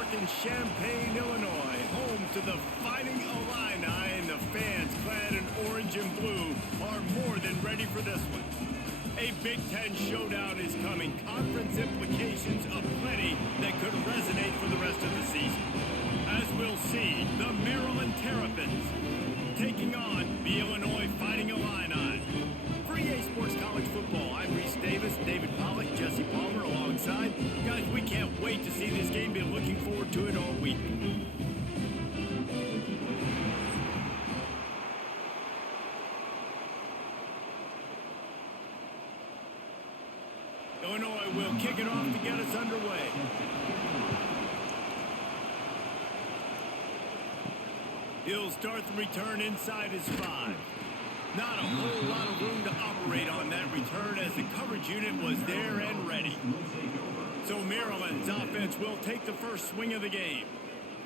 York and Champaign, Illinois, home to the Fighting Illini, and the fans clad in orange and blue are more than ready for this one. A Big Ten showdown is coming. Conference implications aplenty that could resonate for the rest of the season. As we'll see, the Maryland Terrapins taking on the Illinois Fighting Illini. For EA Sports College Football, I'm Reese Davis, David Pollack, Jesse Palmer alongside. Guys, we can't wait to see this game. Been looking forward to it all week. Illinois will kick it off to get us underway. He'll start the return inside his 5. Not a whole lot of room to operate on that return as the coverage unit was there and ready. So Maryland's offense will take the first swing of the game.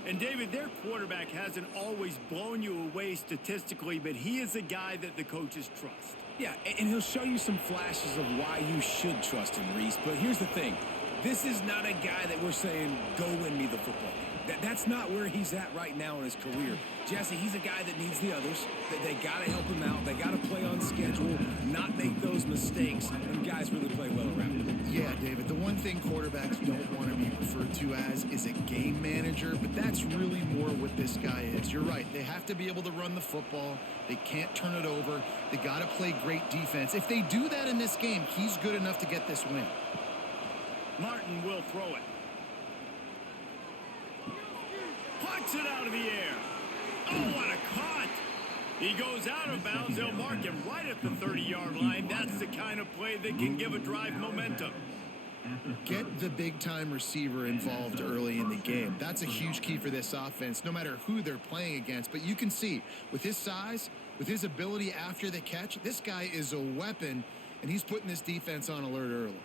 And David, their quarterback hasn't always blown you away statistically, but he is a guy that the coaches trust. Yeah, and he'll show you some flashes of why you should trust him, Reese. But here's the thing. This is not a guy that we're saying, go win me the football game. That's not where he's at right now in his career. Jesse, he's a guy that needs the others. That they got to help him out. They got to play on schedule, not make those mistakes, and guys really play well around him. Yeah, David, the one thing quarterbacks don't want to be referred to as is a game manager, but that's really more what this guy is. You're right. They have to be able to run the football. They can't turn it over. They got to play great defense. If they do that in this game, he's good enough to get this win. Martin will throw it. Plucks it out of the air. Oh, what a cut! He goes out of bounds. They'll mark him right at the 30-yard line. That's the kind of play that can give a drive momentum. Get the big-time receiver involved early in the game. That's a huge key for this offense, no matter who they're playing against. But you can see, with his size, with his ability after the catch, this guy is a weapon, and he's putting this defense on alert early.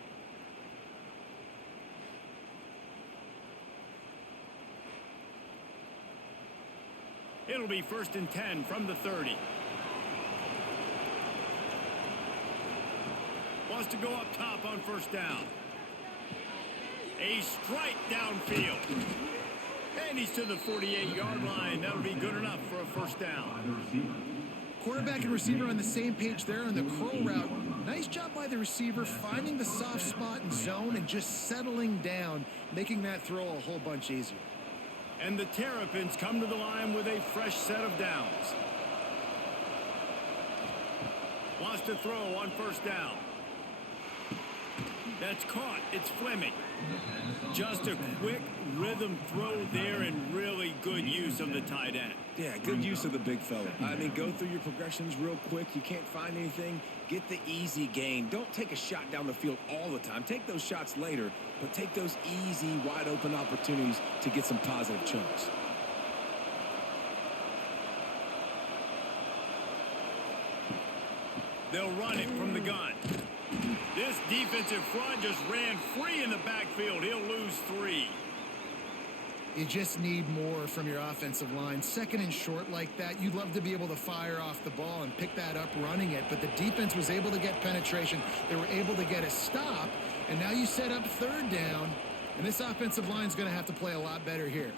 It'll be 1st and 10 from the 30. Wants to go up top on 1st down. A strike downfield. And he's to the 48-yard line. That'll be good enough for a 1st down. Quarterback and receiver on the same page there on the curl route. Nice job by the receiver finding the soft spot and zone and just settling down, making that throw a whole bunch easier. And the Terrapins come to the line with a fresh set of downs. Wants to throw on 1st down. That's caught. It's Fleming. Just a quick rhythm throw there and really good use of the tight end. Yeah, good use of the big fella. I mean, go through your progressions real quick. You can't find anything. Get the easy gain. Don't take a shot down the field all the time. Take those shots later, but take those easy, wide-open opportunities to get some positive chunks. They'll run it from the gun. This defensive front just ran free in the backfield. He'll lose 3. You just need more from your offensive line. 2nd and short like that, you'd love to be able to fire off the ball and pick that up running it, but the defense was able to get penetration. They were able to get a stop, and now you set up 3rd down, and this offensive line is going to have to play a lot better here.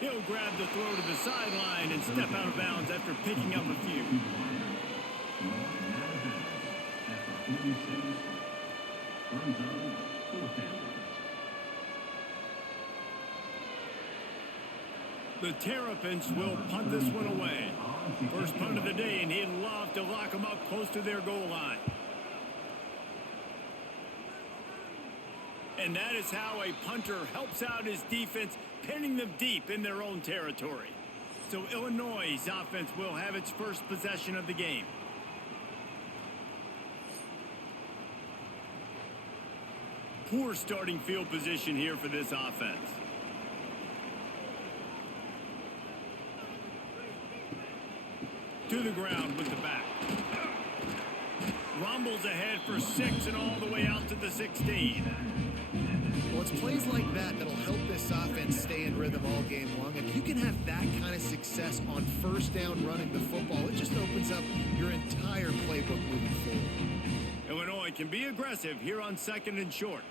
He'll grab the throw to the sideline and step out of bounds after picking up a few. The Terrapins will punt this one away. First punt of the day, and he'd love to lock them up close to their goal line. And that is how a punter helps out his defense, pinning them deep in their own territory. So Illinois' offense will have its first possession of the game. Poor starting field position here for this offense. To the ground with the back. Rumbles ahead for 6 and all the way out to the 16. Well, it's plays like that that'll help this offense stay in rhythm all game long. If you can have that kind of success on 1st down running the football, it just opens up your entire playbook moving forward. Illinois can be aggressive here on 2nd and short.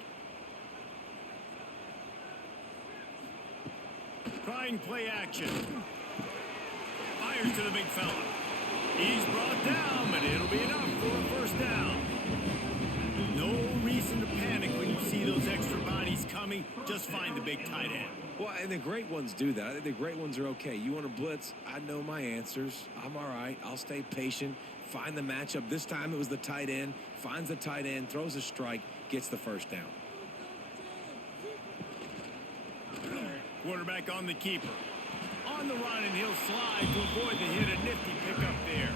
trying play action. Fires to the big fella. He's brought down, but it'll be enough for a first down. No reason to panic when you see those extra bodies coming. Just find the big tight end. Well, and the great ones do that. I think the great ones are okay. You want to blitz? I know my answers. I'm all right. I'll stay patient. Find the matchup. This time it was the tight end. Finds the tight end, throws a strike, gets the first down. Quarterback on the keeper. On the run, and he'll slide to avoid the hit. A nifty pickup there.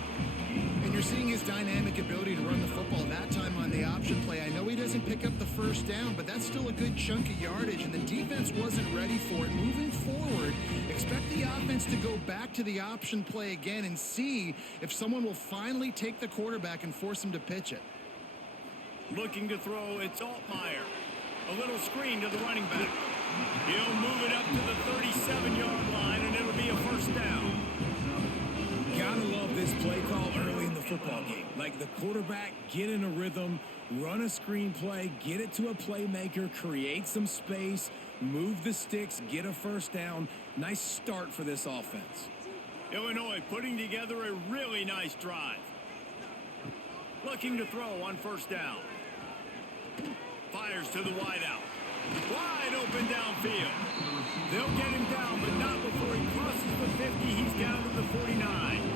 And you're seeing his dynamic ability to run the football that time on the option play. I know he doesn't pick up the first down, but that's still a good chunk of yardage, and the defense wasn't ready for it. Moving forward, expect the offense to go back to the option play again and see if someone will finally take the quarterback and force him to pitch it. Looking to throw, it's Altmaier. A little screen to the running back. He'll move it up to the 37-yard line, and it'll be a first down. Gotta love this play call early in the football game. Like the quarterback, get in a rhythm, run a screen play, get it to a playmaker, create some space, move the sticks, get a first down. Nice start for this offense. Illinois putting together a really nice drive. Looking to throw on first down. Fires to the wideout. Wide open downfield. They'll get him down, but not before he crosses the 50. He's down to the 49.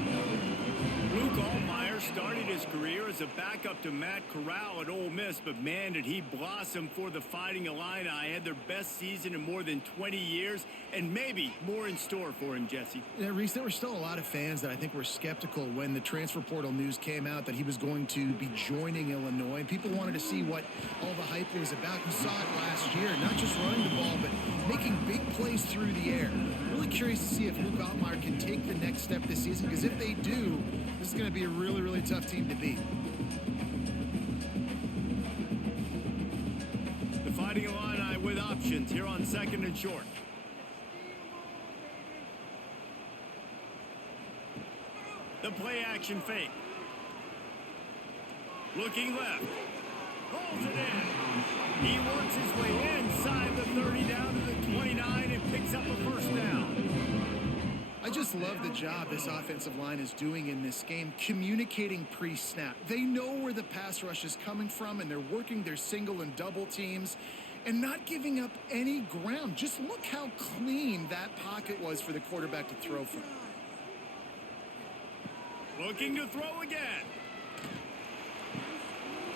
Luke Altmaier started his career as a backup to Matt Corral at Ole Miss, but man, did he blossom for the Fighting Illini. Had their best season in more than 20 years, and maybe more in store for him, Jesse. Yeah, Reese, there were still a lot of fans that I think were skeptical when the transfer portal news came out that he was going to be joining Illinois. People wanted to see what all the hype was about. You saw it last year, not just running the ball, but making big plays through the air. Really curious to see if Luke Altmaier can take the next step this season, because if they do, this is going to be a really, really tough team to beat. The Fighting Illini with options here on second and short. The play action fake. Looking left. Pulls it in. He works his way inside the 30 down to the 29 and picks up a first down. I just love the job this offensive line is doing in this game, communicating pre-snap. They know where the pass rush is coming from, and they're working their single and double teams and not giving up any ground. Just look how clean that pocket was for the quarterback to throw from. Looking to throw again.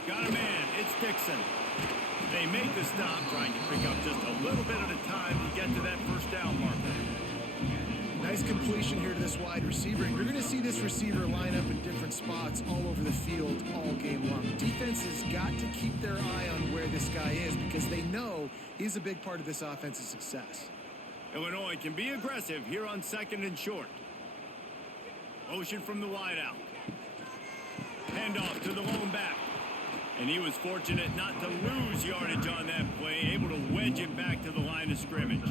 Got a man. It's Dixon. They make the stop, trying to pick up just a little bit at a time to get to that first down marker. Nice completion here to this wide receiver. And you're going to see this receiver line up in different spots all over the field all game long. Defense has got to keep their eye on where this guy is, because they know he's a big part of this offense's success. Illinois can be aggressive here on second and short. Motion from the wideout. Handoff to the lone back. And he was fortunate not to lose yardage on that play, able to wedge it back to the line of scrimmage.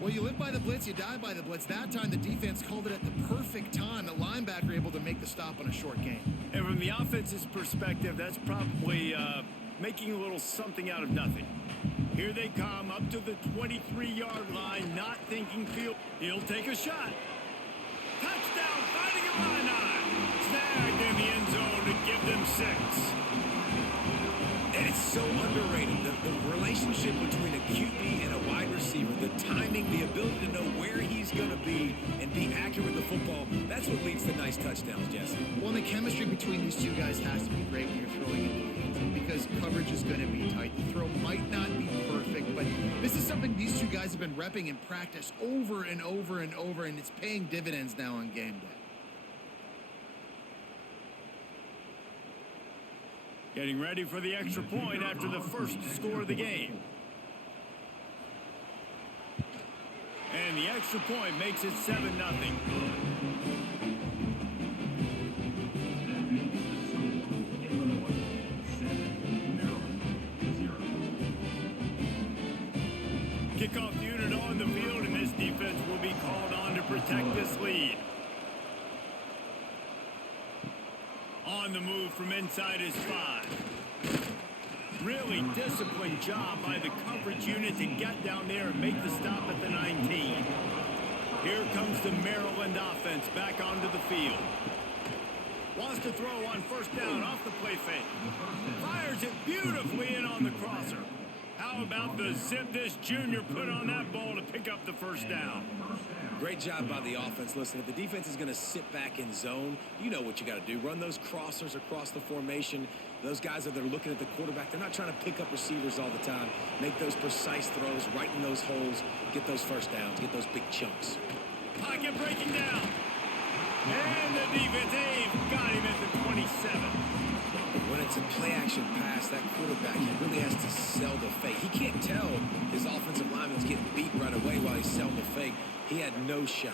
Well, you live by the blitz, you die by the blitz. That time the defense called it at the perfect time. The linebacker able to make the stop on a short gain. And from the offense's perspective, that's probably making a little something out of nothing. Here they come up to the 23-yard line, not thinking field. He'll take a shot. Touchdown, Fighting Illini. Snagged in the end zone to give them 6. And it's so underrated, the relationship between a QB and a wide receiver, the timing, the ability to know where he's going to be and be accurate with the football, that's what leads to nice touchdowns, Jesse. Well, the chemistry between these two guys has to be great when you're throwing into the end zone, because coverage is going to be tight. The throw might not be perfect, but this is something these two guys have been repping in practice over and over and over, and it's paying dividends now on game day. Getting ready for the extra point after the first score of the game. And the extra point makes it 7-0. Kickoff unit on the field, and this defense will be called on to protect this lead. On the move from inside his 5. Really disciplined job by the coverage unit to get down there and make the stop at the 19. Here comes the Maryland offense back onto the field. Wants to throw on first down off the play fake. Fires it beautifully in on the crosser. How about the zip this junior put on that ball to pick up the first down? Great job by the offense. Listen, if the defense is going to sit back in zone, you know what you got to do. Run those crossers across the formation. Those guys that are looking at the quarterback, they're not trying to pick up receivers all the time. Make those precise throws right in those holes. Get those first downs. Get those big chunks. Pocket breaking down. And the defense, they've got him at the 27. When it's a play-action pass, that quarterback, he really has to sell the fake. He can't tell his offensive lineman's getting beat right away while he's selling the fake. He had no shot.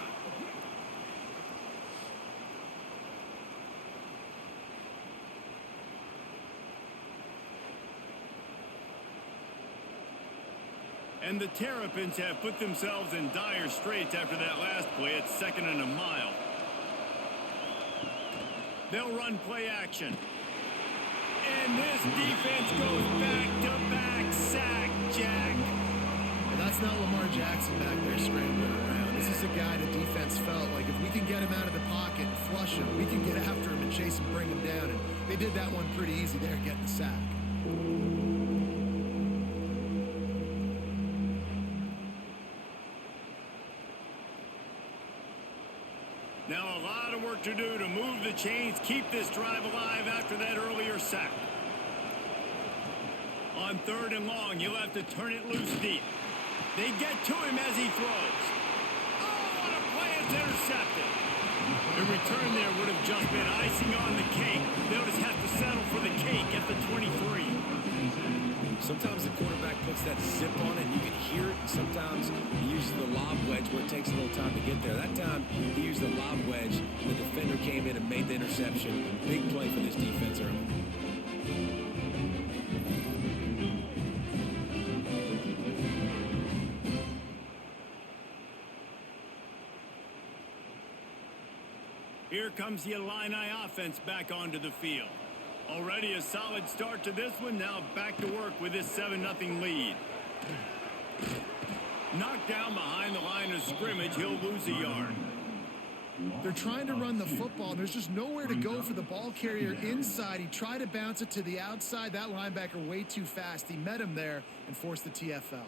And the Terrapins have put themselves in dire straits after that last play at 2nd and a mile. They'll run play action. And this defense goes back-to-back sack, Jack. Well, that's not Lamar Jackson back there scrambling around. This is a guy the defense felt like if we can get him out of the pocket and flush him, we can get after him and chase him, bring him down. And they did that one pretty easy there, getting the sack. Now a lot of work to do to move the chains, keep this drive alive after that earlier sack. On 3rd and long, you'll have to turn it loose deep. They get to him as he throws. Oh, what a play! It's intercepted. The return there would have just been icing on the cake. They'll just have to settle for the cake at the 23. Sometimes the quarterback puts that zip on it, and you can hear it. Sometimes he uses the lob wedge where it takes a little time to get there. That time, he used the lob wedge. The defender came in and made the interception. Big play for this defense early. Here comes the Illini offense back onto the field. Already a solid start to this one. Now back to work with this 7-0 lead. Knocked down behind the line of scrimmage. He'll lose a yard. They're trying to run the football. There's just nowhere to go for the ball carrier inside. He tried to bounce it to the outside. That linebacker way too fast. He met him there and forced the TFL.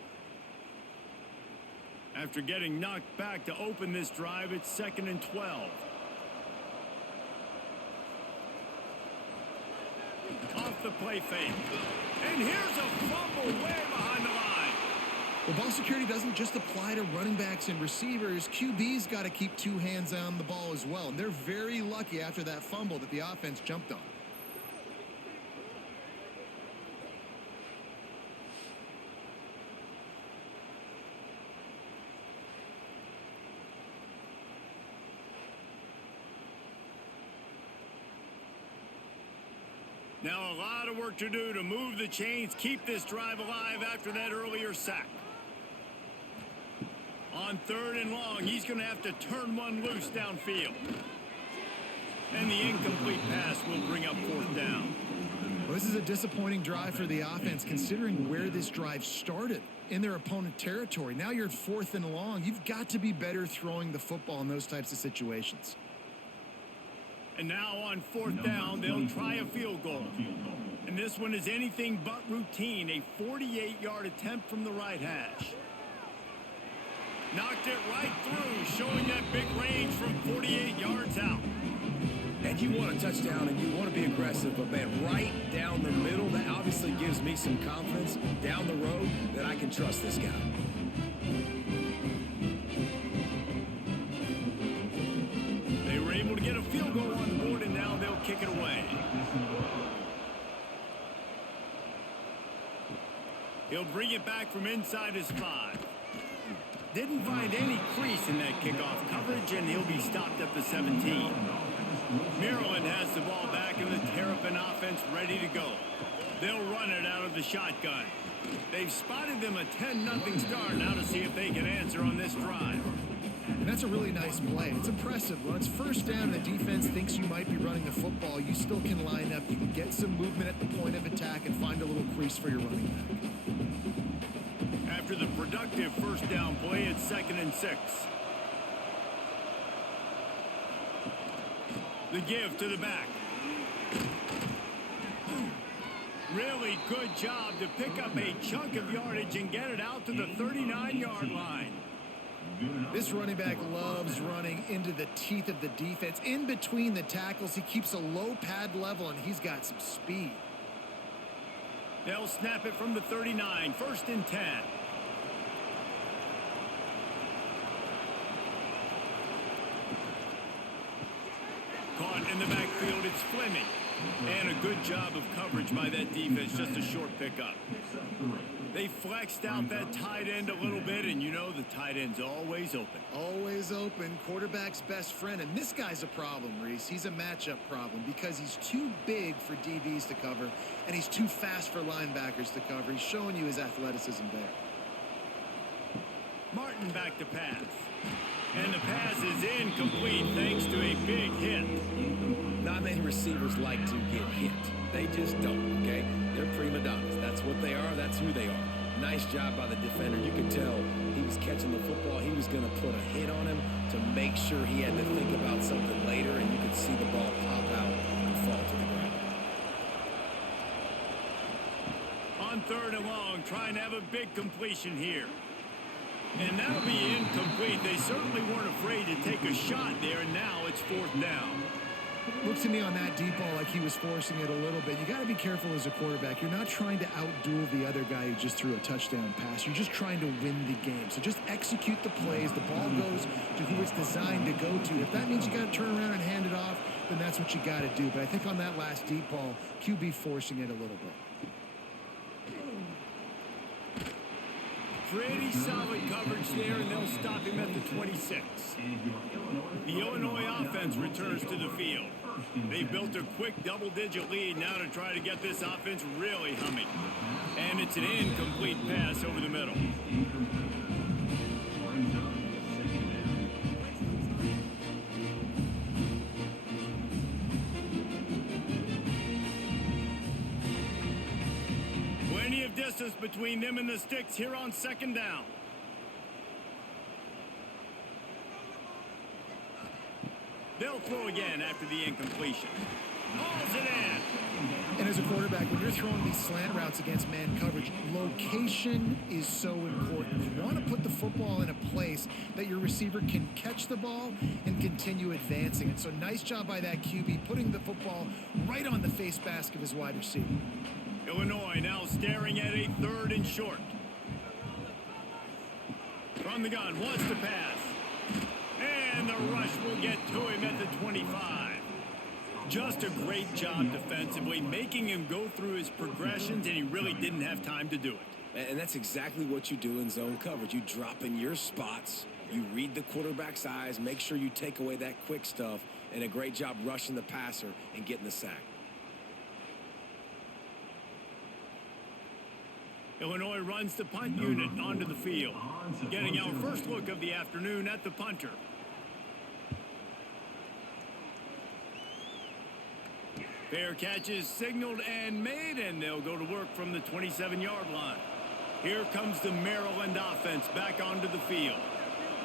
After getting knocked back to open this drive, it's 2nd and 12. Off the play fake. And here's a fumble way behind the line. Well, ball security doesn't just apply to running backs and receivers. QB's got to keep 2 hands on the ball as well. And they're very lucky after that fumble that the offense jumped on. Now a lot of work to do to move the chains, keep this drive alive after that earlier sack. On 3rd and long, he's going to have to turn one loose downfield. And the incomplete pass will bring up 4th down. Well, this is a disappointing drive for the offense considering where this drive started in their opponent territory. Now you're at 4th and long. You've got to be better throwing the football in those types of situations. And now on 4th down, they'll try a field goal. And this one is anything but routine, a 48-yard attempt from the right hash. Knocked it right through, showing that big range from 48 yards out. And you want a touchdown and you want to be aggressive, but man, right down the middle, that obviously gives me some confidence down the road that I can trust this guy. They were able to get a field goal on the board, and now they'll kick it away. He'll bring it back from inside his 5. Didn't find any crease in that kickoff coverage, and he'll be stopped at the 17. Maryland has the ball back, and the Terrapin offense ready to go. They'll run it out of the shotgun. They've spotted them a 10-0 start. Now to see if they can answer on this drive. And that's a really nice play. It's impressive. When it's first down and the defense thinks you might be running the football, you still can line up. You can get some movement at the point of attack and find a little crease for your running back. After the productive first down play, it's 2nd and 6. The give to the back. Really good job to pick up a chunk of yardage and get it out to the 39-yard line. This running back loves running into the teeth of the defense. In between the tackles, he keeps a low pad level, and he's got some speed. They'll snap it from the 39, 1st and 10. Caught in the backfield, it's Fleming. And a good job of coverage by that defense, just a short pickup. They flexed out that tight end a little bit, and you know the tight end's always open. Always open, quarterback's best friend. And this guy's a problem, Reese. He's a matchup problem because he's too big for DBs to cover, and he's too fast for linebackers to cover. He's showing you his athleticism there. Martin back to pass. And the pass is incomplete thanks to a big hit. Not many receivers like to get hit. They just don't, okay? They're prima donnas. That's what they are. That's who they are. Nice job by the defender. You could tell he was catching the football. He was going to put a hit on him to make sure he had to think about something later, and you could see the ball pop out and fall to the ground. On 3rd and long, trying to have a big completion here. And that'll be incomplete. They certainly weren't afraid to take a shot there, and now it's 4th down. Looked to me on that deep ball like he was forcing it a little bit. You got to be careful as a quarterback. You're not trying to outduel the other guy who just threw a touchdown pass. You're just trying to win the game. So just execute the plays. The ball goes to who it's designed to go to. If that means you got to turn around and hand it off, then that's what you got to do. But I think on that last deep ball, QB forcing it a little bit. Pretty solid coverage there, and they'll stop him at the 26. The Illinois offense returns to the field. They built a quick double-digit lead now to try to get this offense really humming. And it's an incomplete pass over the middle. Plenty of distance between them and the sticks here on 2nd down. They'll throw again after the incompletion. Hauls it in. And as a quarterback, when you're throwing these slant routes against man coverage, location is so important. You want to put the football in a place that your receiver can catch the ball and continue advancing it. So nice job by that QB, putting the football right on the face mask of his wide receiver. Illinois now staring at a 3rd and short. From the gun, wants to pass. And the rush will get to him at the 25. Just a great job defensively, making him go through his progressions, and he really didn't have time to do it. And that's exactly what you do in zone coverage. You drop in your spots, you read the quarterback's eyes, make sure you take away that quick stuff, and a great job rushing the passer and getting the sack. Illinois runs the punt unit onto the field. Getting our first look of the afternoon at the punter. Fair catch is signaled and made, and they'll go to work from the 27-yard line. Here comes the Maryland offense back onto the field.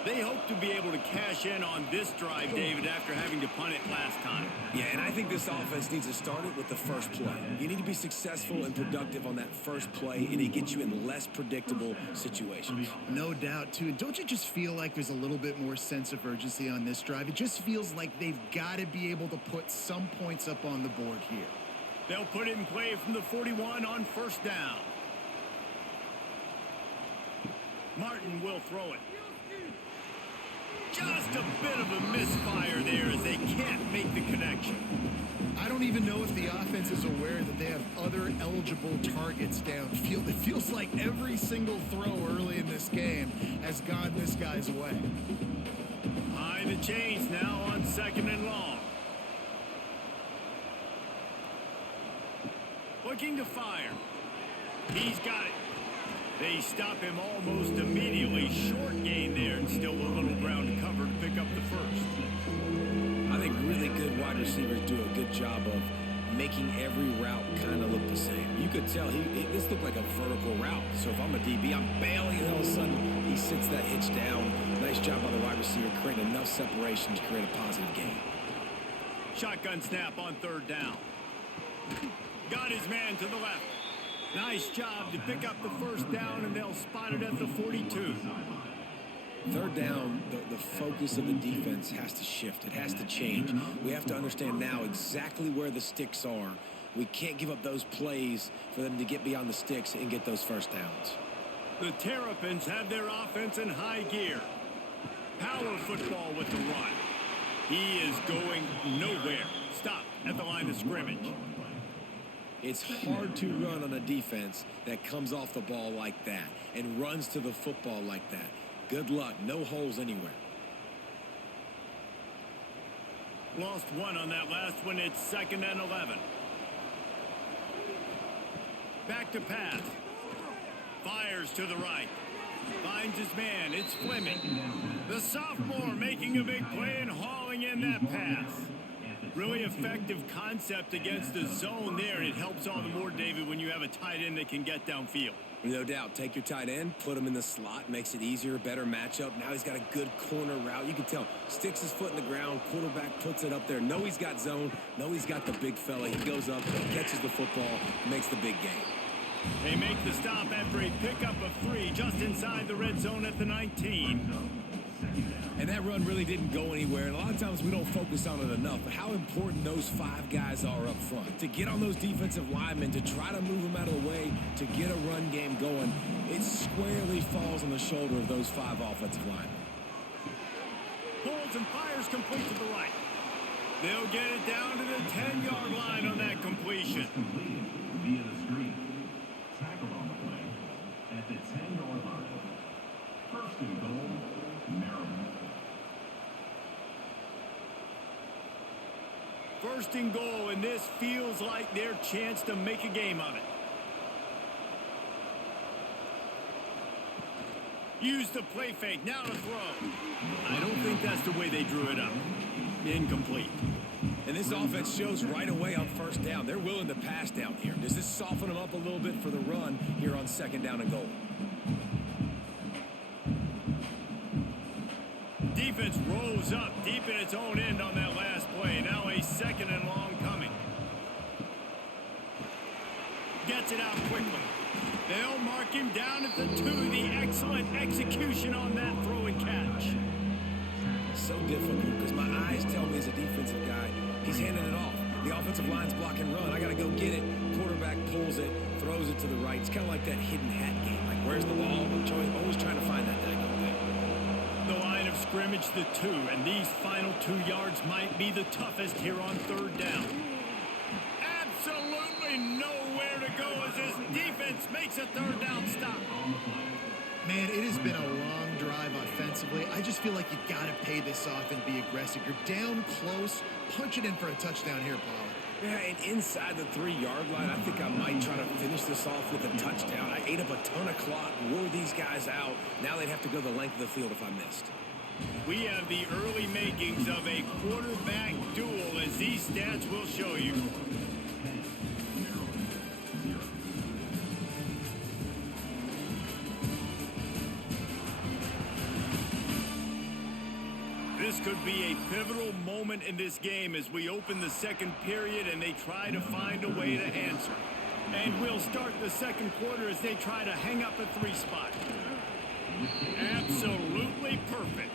They hope to be able to cash in on this drive, David, after having to punt it last time. Yeah, and I think this offense needs to start it with the first play. You need to be successful and productive on that first play, and it gets you in less predictable situations. No doubt, too. And don't you just feel like there's a little bit more sense of urgency on this drive? It just feels like they've got to be able to put some points up on the board here. They'll put it in play from the 41 on 1st down. Martin will throw it. Just a bit of a misfire there as they can't make the connection. I don't even know if the offense is aware that they have other eligible targets downfield. It feels like every single throw early in this game has gone this guy's way. High the chains now on 2nd and long. Looking to fire. He's got it. They stop him almost immediately. Short gain there and still a little ground to cover to pick up the first. I think really good wide receivers do a good job of making every route kind of look the same. You could tell this looked like a vertical route. So if I'm a DB, I'm bailing, and all of a sudden he sits that hitch down. Nice job by the wide receiver, creating enough separation to create a positive gain. Shotgun snap on third down. Got his man to the left. Nice job to pick up the first down, and they'll spot it at the 42. Third down, the focus of the defense has to shift. It has to change. We have to understand now exactly where the sticks are. We can't give up those plays for them to get beyond the sticks and get those first downs. The Terrapins have their offense in high gear. Power football with the run. He is going nowhere. Stop at the line of scrimmage. It's hard to run on a defense that comes off the ball like that and runs to the football like that. Good luck. No holes anywhere. Lost one on that last one. It's 2nd and 11. Back to pass. Fires to the right. Finds his man. It's Fleming. The sophomore making a big play and hauling in that pass. Really effective concept against the zone there. It helps all the more, David, when you have a tight end that can get downfield. No doubt. Take your tight end, put him in the slot, makes it easier, better matchup. Now he's got a good corner route. You can tell, sticks his foot in the ground, quarterback puts it up there. Know he's got zone, know he's got the big fella. He goes up, catches the football, makes the big game. They make the stop after a pickup of 3 just inside the red zone at the 19. And that run really didn't go anywhere. And a lot of times we don't focus on it enough. But how important those 5 guys are up front. To get on those defensive linemen, to try to move them out of the way, to get a run game going, it squarely falls on the shoulder of those 5 offensive linemen. Pulls and fires complete to the right. They'll get it down to the 10-yard line on that completion. Via the screen. Tackle on the play at the 10-yard line. First and goal, Maryland. First and goal, and this feels like their chance to make a game of it. Use the play fake, now to throw. I don't think that's the way they drew it up. Incomplete. And this offense shows right away on first down. They're willing to pass down here. Does this soften them up a little bit for the run here on 2nd down and goal? Defense rolls up deep in its own end on that last play. Now a 2nd and long coming. Gets it out quickly. They'll mark him down at the 2. The excellent execution on that throw and catch. So difficult because my eyes tell me as a defensive guy, he's handing it off. The offensive line's block and run. I got to go get it. Quarterback pulls it, throws it to the right. It's kind of like that hidden hat game. Like, where's the ball? I'm always trying to find that daggone thing. The line of scrimmage, the 2, and these final 2 yards might be the toughest here on 3rd down. Absolutely nowhere to go as this defense makes a 3rd down stop. Man, it has been a long drive offensively. I just feel like you got to pay this off and be aggressive. You're down close. Punch it in for a touchdown here, Paul. Yeah, and inside the 3-yard line, I think I might try to finish this off with a touchdown. I ate up a ton of clock, wore these guys out. Now they'd have to go the length of the field if I missed. We have the early makings of a quarterback duel, as these stats will show you. This could be a pivotal moment in this game as we open the 2nd period and they try to find a way to answer. And we'll start the 2nd quarter as they try to hang up a 3 spot. Absolutely perfect.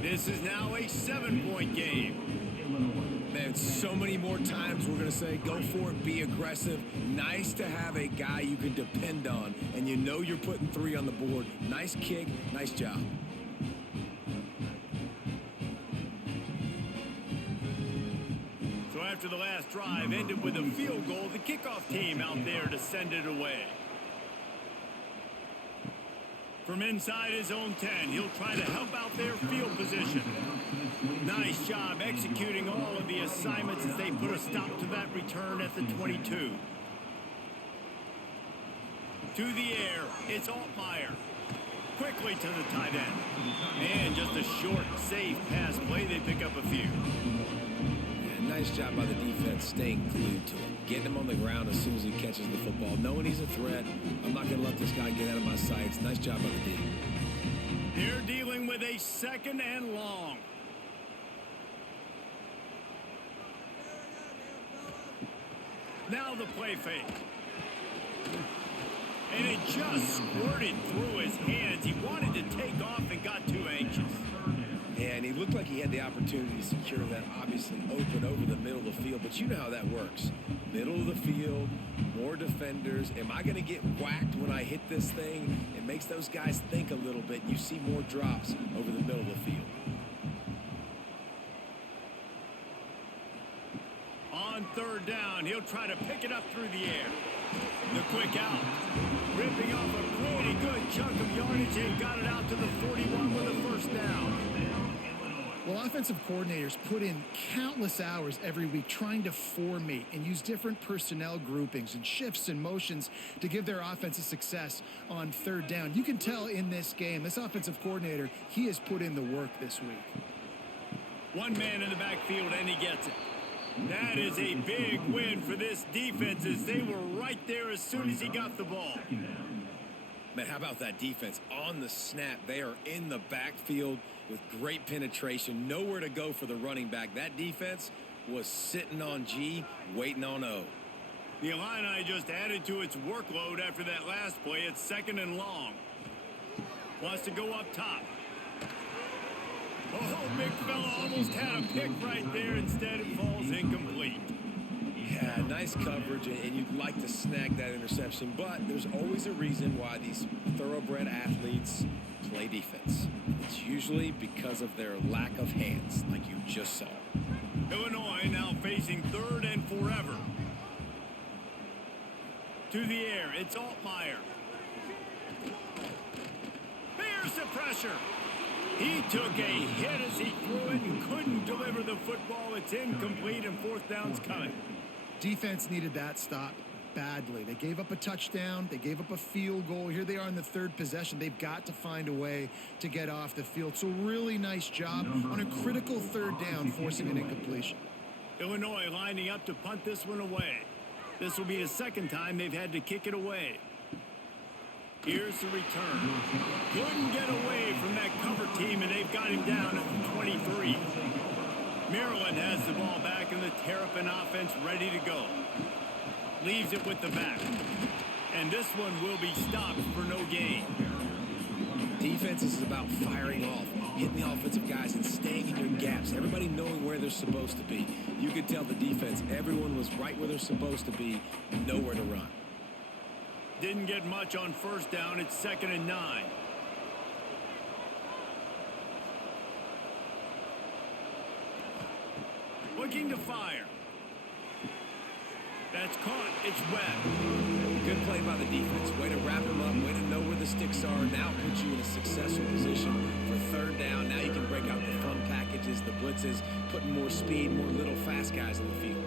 This is now a 7-point game. Man, so many more times we're going to say, go for it, be aggressive. Nice to have a guy you can depend on, and you know you're putting 3 on the board. Nice kick, nice job. So after the last drive ended with a field goal, the kickoff team out there to send it away. From inside his own 10, he'll try to help out their field position. Nice job executing all of the assignments as they put a stop to that return at the 22. To the air, it's Altmaier. Quickly to the tight end. And just a short, safe pass play. They pick up a few. Yeah, nice job by the defense staying glued to him. Getting him on the ground as soon as he catches the football. Knowing he's a threat. I'm not going to let this guy get out of my sights. Nice job by the D. They're dealing with a 2nd and long. Now the play fake. And it just squirted through his hands. He wanted to take off and got too anxious. Yeah, and he looked like he had the opportunity to secure that, obviously open over the middle of the field. But you know how that works. Middle of the field, more defenders. Am I going to get whacked when I hit this thing? It makes those guys think a little bit. You see more drops over the middle of the field. On 3rd down, he'll try to pick it up through the air. The quick out. Ripping off a pretty good chunk of yardage and got it out to the 41 with a 1st down. Well, offensive coordinators put in countless hours every week trying to formate and use different personnel groupings and shifts and motions to give their offense a success on 3rd down. You can tell in this game, this offensive coordinator, he has put in the work this week. One man in the backfield, and he gets it. That is a big win for this defense as they were right there as soon as he got the ball. Man, how about that defense? On the snap, they are in the backfield with great penetration. Nowhere to go for the running back. That defense was sitting on G, waiting on O. The Illini just added to its workload after that last play. It's 2nd and long. Wants to go up top. Oh, big fella almost had a pick right there. Instead, it falls incomplete. Yeah, nice coverage, and you'd like to snag that interception, but there's always a reason why these thoroughbred athletes play defense. It's usually because of their lack of hands, like you just saw. Illinois now facing 3rd and forever. To the air, it's Altmaier. Here's the pressure. He took a hit as he threw it and couldn't deliver the football. It's incomplete and 4th down's coming. Defense needed that stop badly. They gave up a touchdown. They gave up a field goal. Here they are in the 3rd possession. They've got to find a way to get off the field. So really nice job on a critical 3rd down, forcing an incompletion. Illinois lining up to punt this one away. This will be the 2nd time they've had to kick it away. Here's the return. Couldn't get away from that cover team, and they've got him down at the 23. Maryland has the ball back, and the Terrapin offense ready to go. Leaves it with the back. And this one will be stopped for no gain. Defense is about firing off, hitting the offensive guys and staying in your gaps. Everybody knowing where they're supposed to be. You could tell the defense, everyone was right where they're supposed to be, nowhere to run. Didn't get much on 1st down. It's 2nd and 9. Looking to fire. That's caught. It's Webb. Good play by the defense. Way to wrap him up. Way to know where the sticks are. Now put you in a successful position for 3rd down. Now you can break out the fun packages, the blitzes, putting more speed, more little fast guys on the field.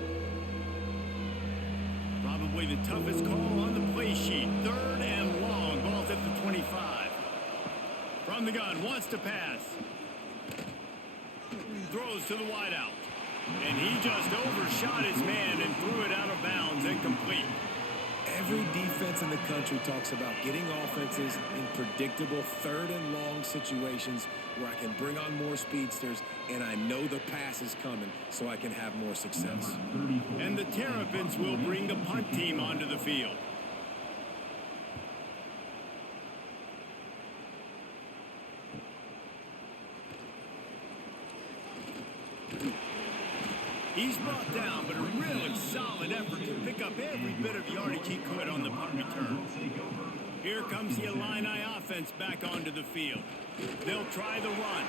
Probably the toughest call on the play sheet. 3rd and long. Ball's at the 25. From the gun. Wants to pass. Throws to the wideout. And he just overshot his man and threw it out of bounds, incomplete. Every defense in the country talks about getting offenses in predictable 3rd and long situations where I can bring on more speedsters and I know the pass is coming so I can have more success. And the Terrapins will bring the punt team onto the field. He's brought down, but a really solid effort to pick up every bit of yardage he could on the punt return. Here comes the Illini offense back onto the field. They'll try the run.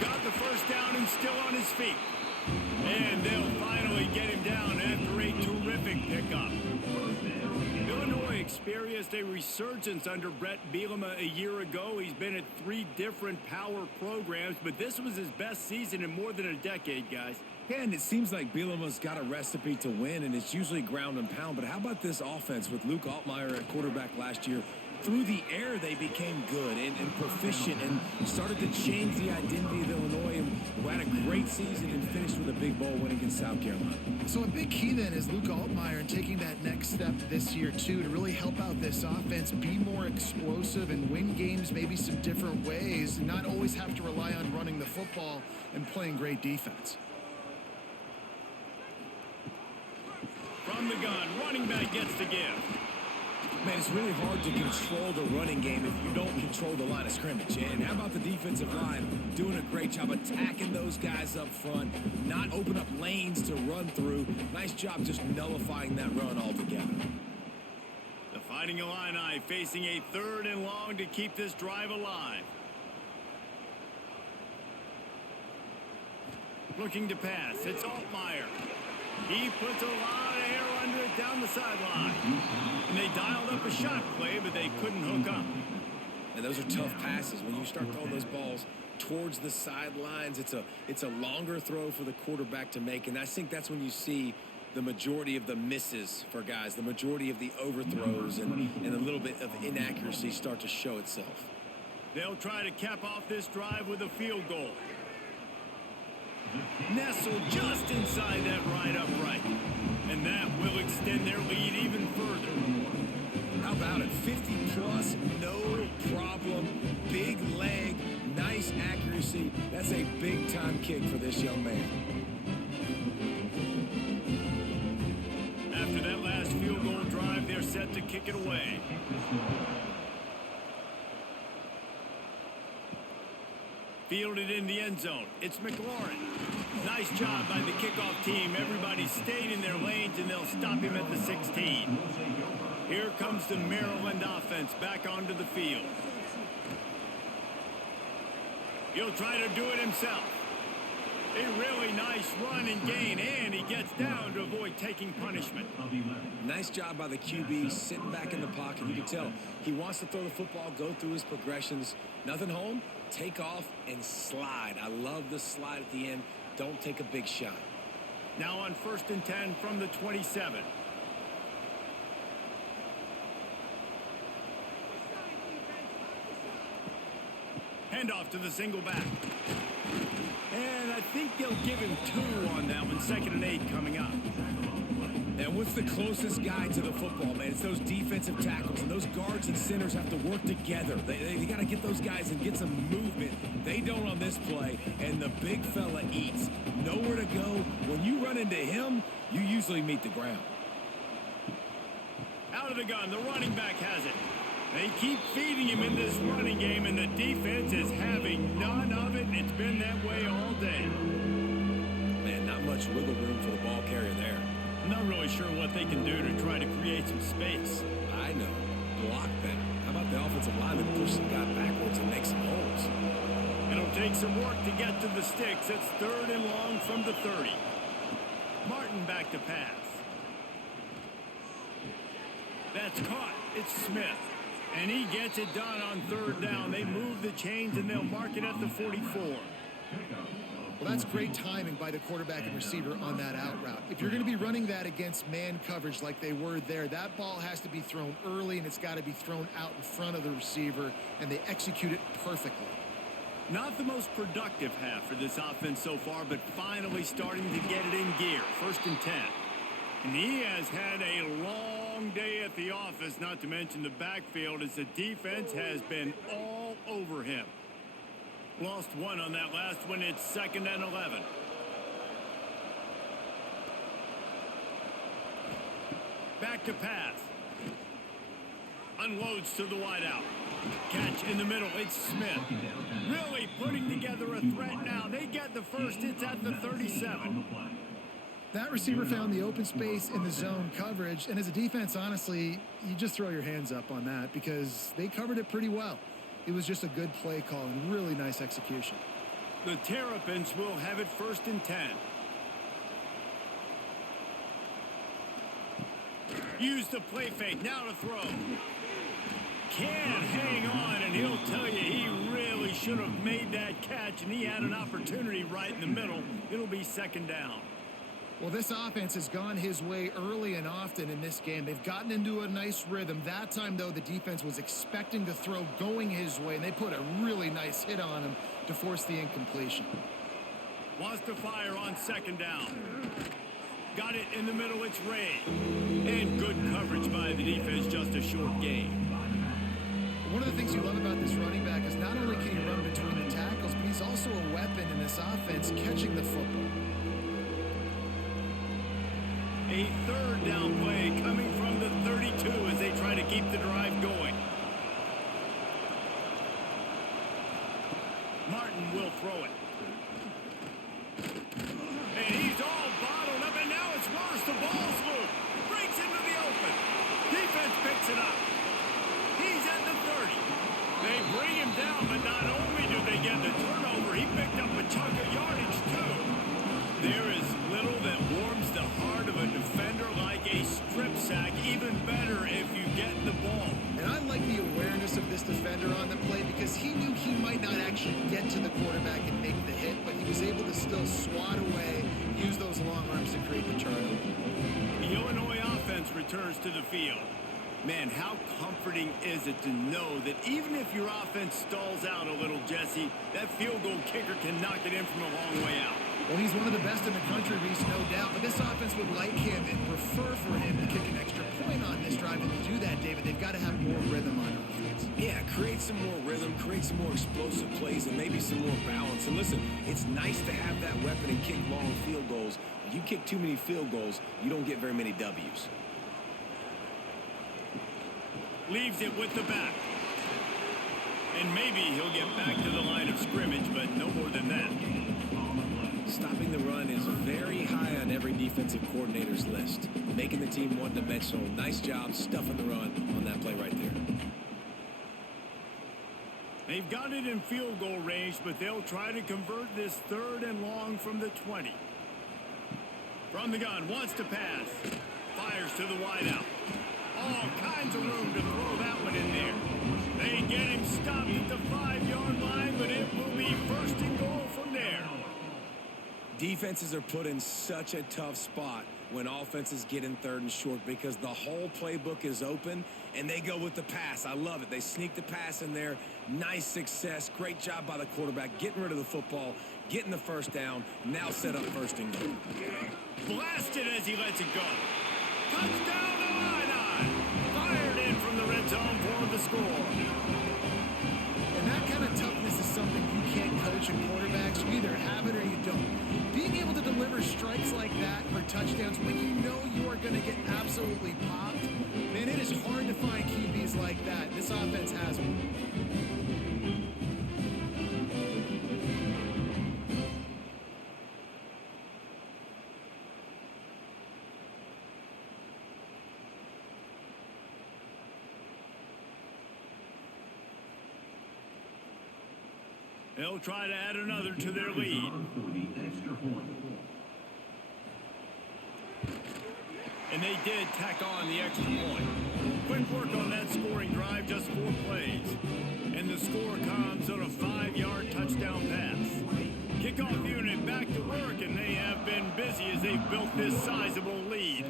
Got the 1st down and still on his feet. And they'll finally get him down after a terrific pickup. Illinois experienced a resurgence under Brett Bielema a year ago. He's been at 3 different power programs, but this was his best season in more than a decade, guys. Yeah, and it seems like Bielema's got a recipe to win, and it's usually ground and pound. But how about this offense with Luke Altmaier at quarterback last year? Through the air, they became good and proficient and started to change the identity of Illinois, and who had a great season and finished with a big bowl win against South Carolina. So a big key then is Luke Altmaier and taking that next step this year, too, to really help out this offense, be more explosive and win games maybe some different ways, and not always have to rely on running the football and playing great defense. From the gun, running back gets the give. Man, it's really hard to control the running game if you don't control the line of scrimmage. And how about the defensive line doing a great job attacking those guys up front, not open up lanes to run through. Nice job just nullifying that run altogether. The Fighting Illini facing a 3rd and long to keep this drive alive. Looking to pass. It's Altmaier. He puts a lot of air under it down the sideline. And they dialed up a shot play, but they couldn't hook up. And those are tough passes. When you start throwing those balls towards the sidelines, it's a longer throw for the quarterback to make. And I think that's when you see the majority of the misses for guys, the majority of the overthrows and a little bit of inaccuracy start to show itself. They'll try to cap off this drive with a field goal. Nestled just inside that right upright. And that will extend their lead even further. How about it? 50-plus, no problem. Big leg, nice accuracy. That's a big-time kick for this young man. After that last field goal drive, they're set to kick it away. Fielded in the end zone. It's McLaurin. Nice job by the kickoff team. Everybody stayed in their lanes, and they'll stop him at the 16. Here comes the Maryland offense back onto the field. He'll try to do it himself. A really nice run and gain, and he gets down to avoid taking punishment. Nice job by the QB, sitting back in the pocket. You can tell he wants to throw the football, go through his progressions. Nothing home, take off, and slide. I love the slide at the end. Don't take a big shot. Now on 1st and 10 from the 27. Handoff to the single back. And I think they'll give him 2 on that one. 2nd and 8 coming up. And what's the closest guy to the football, man? It's those defensive tackles, and those guards and centers have to work together. They got to get those guys and get some movement. They don't on this play, and the big fella eats. Nowhere to go. When you run into him, you usually meet the ground. Out of the gun, the running back has it. They keep feeding him in this running game, and the defense is having none of it, and it's been that way all day. Man, not much wiggle room for the ball carrier there. I'm not really sure what they can do to try to create some space. I know. Block better. How about the offensive lineman push the guy backwards and make some holes? It'll take some work to get to the sticks. It's 3rd and long from the 30. Martin back to pass. That's caught. It's Smith. And he gets it done on 3rd down. They move the chains, and they'll mark it at the 44. Well, that's great timing by the quarterback and receiver on that out route. If you're going to be running that against man coverage like they were there, that ball has to be thrown early, and it's got to be thrown out in front of the receiver, and they execute it perfectly. Not the most productive half for this offense so far, but finally starting to get it in gear. 1st and 10. And he has had a long day at the office, not to mention the backfield, as the defense has been all over him. Lost 1 on that last one. It's 2nd and 11. Back to pass. Unloads to the wideout. Catch in the middle. It's Smith. Really putting together a threat now. They get the first. It's at the 37. That receiver found the open space in the zone coverage, and as a defense, honestly, you just throw your hands up on that because they covered it pretty well. It was just a good play call and really nice execution. The Terrapins will have it 1st and 10. Use the play fake. Now to throw. Can't hang on, and he'll tell you he really probably should have made that catch, and he had an opportunity right in the middle. It'll be second down. Well, this offense has gone his way early and often in this game. They've gotten into a nice rhythm. That time, though, the defense was expecting the throw going his way, and they put a really nice hit on him to force the incompletion. Wants to fire on second down. Got it in the middle, it's Ray. And good coverage by the defense, just a short gain. One of the things you love about this running back is not only can he run between the tackles, but he's also a weapon in this offense catching the football. A third down play coming from the 32 as they try to keep the drive going. Martin will throw it. And he's all bottled up, and now it's worse. The ball's loose. Breaks into the open. Defense picks it up. He's at the 30. They bring him down, but not only do they get the turnover, he picked up a chunk of yardage, too. There is little that warms the heart of a defender like a strip sack. Even better if you get the ball. And I like the awareness of this defender on the play because he knew he might not actually get to the quarterback and make the hit, but he was able to still swat away, use those long arms to create the turnover. The Illinois offense returns to the field. Man, how comforting is it to know that even if your offense stalls out a little, Jesse, that field goal kicker can knock it in from a long way out. Well, he's one of the best in the country, Reese, no doubt. But this offense would like him and prefer for him to kick an extra point on this drive. And to do that, David, they've got to have more rhythm on offense. Yeah, create some more rhythm, create some more explosive plays, and maybe some more balance. And listen, it's nice to have that weapon and kick long field goals. If you kick too many field goals, you don't get very many W's. Leaves it with the back. And maybe he'll get back to the line of scrimmage, but no more than that. Stopping the run is very high on every defensive coordinator's list. Making the team one-dimensional. Nice job stuffing the run on that play right there. They've got it in field goal range, but they'll try to convert this third and long from the 20. From the gun, wants to pass. Fires to the wideout. All kinds of room to throw that one in there. They get him stopped at the 5-yard line, but it will be first and goal from there. Defenses are put in such a tough spot when offenses get in third and short because the whole playbook is open and they go with the pass. I love it. They sneak the pass in there. Nice success. Great job by the quarterback getting rid of the football, getting the first down, now set up first and goal. Blasted as he lets it go. Touchdown Illini! Fired in from the red zone for the score. And that kind of toughness is something you can't coach in quarterbacks. You either have it or you don't. Being able to deliver strikes like that for touchdowns when you know you are going to get absolutely popped, man, it is hard to find QBs like that. This offense has one. They'll try to add another to their lead. And they did tack on the extra point. Quick work on that scoring drive, just 4 plays. And the score comes on a 5-yard touchdown pass. Kickoff unit back to work, and they have been busy as they've built this sizable lead.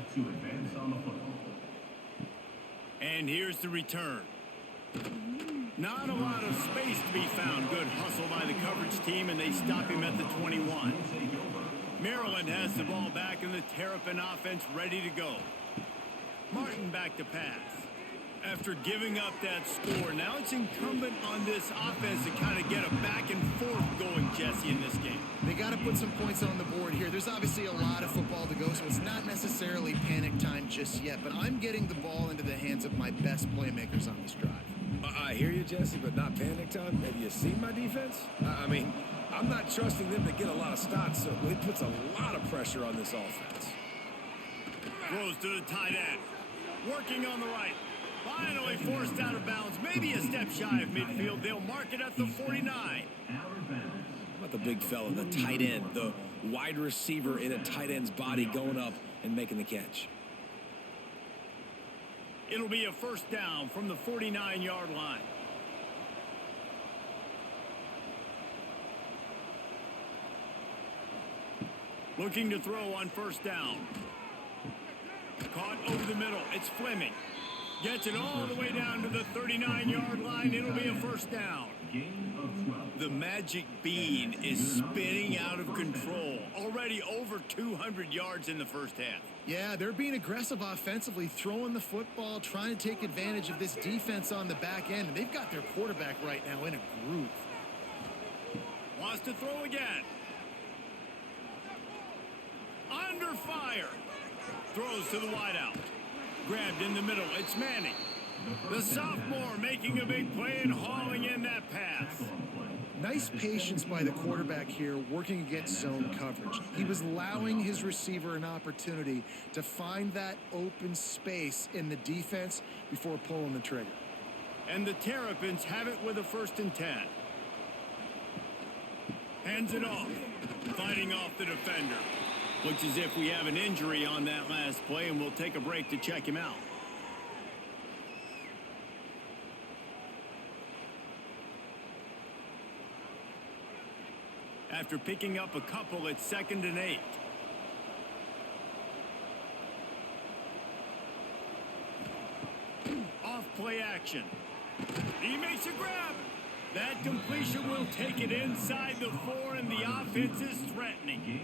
And here's the return. Not a lot of space to be found. Good hustle by the coverage team, and they stop him at the 21. Maryland has the ball back, and the Terrapin offense ready to go. Martin back to pass. After giving up that score, now it's incumbent on this offense to kind of get a back and forth going, Jesse, in this game. They got to put some points on the board here. There's obviously a lot of football to go, so it's not necessarily panic time just yet, but I'm getting the ball into the hands of my best playmakers on this drive. I hear you, Jesse, but not panic time. Have you seen my defense? I mean, I'm not trusting them to get a lot of stops, so it puts a lot of pressure on this offense. Throws to the tight end. Working on the right. Finally forced out of bounds. Maybe a step shy of midfield. They'll mark it at the 49. How about the big fella, the tight end, the wide receiver in a tight end's body going up and making the catch? It'll be a first down from the 49-yard line. Looking to throw on first down. Caught over the middle. It's Fleming. Gets it all the way down to the 39-yard line. It'll be a first down. The magic bean is spinning out of control. Already over 200 yards in the first half. Yeah, they're being aggressive offensively, throwing the football, trying to take advantage of this defense on the back end. And they've got their quarterback right now in a groove. Wants to throw again. Under fire. Throws to the wideout. Grabbed in the middle. It's Manning. The sophomore making a big play and hauling in that pass. Nice patience by the quarterback here, working against zone coverage. He was allowing his receiver an opportunity to find that open space in the defense before pulling the trigger. And the Terrapins have it with a 1st and 10. Hands it off. Fighting off the defender. Looks as if we have an injury on that last play, and we'll take a break to check him out. After picking up a couple, it's 2nd and 8. Off play action. He makes a grab. That completion will take it inside the 4, and the offense is threatening.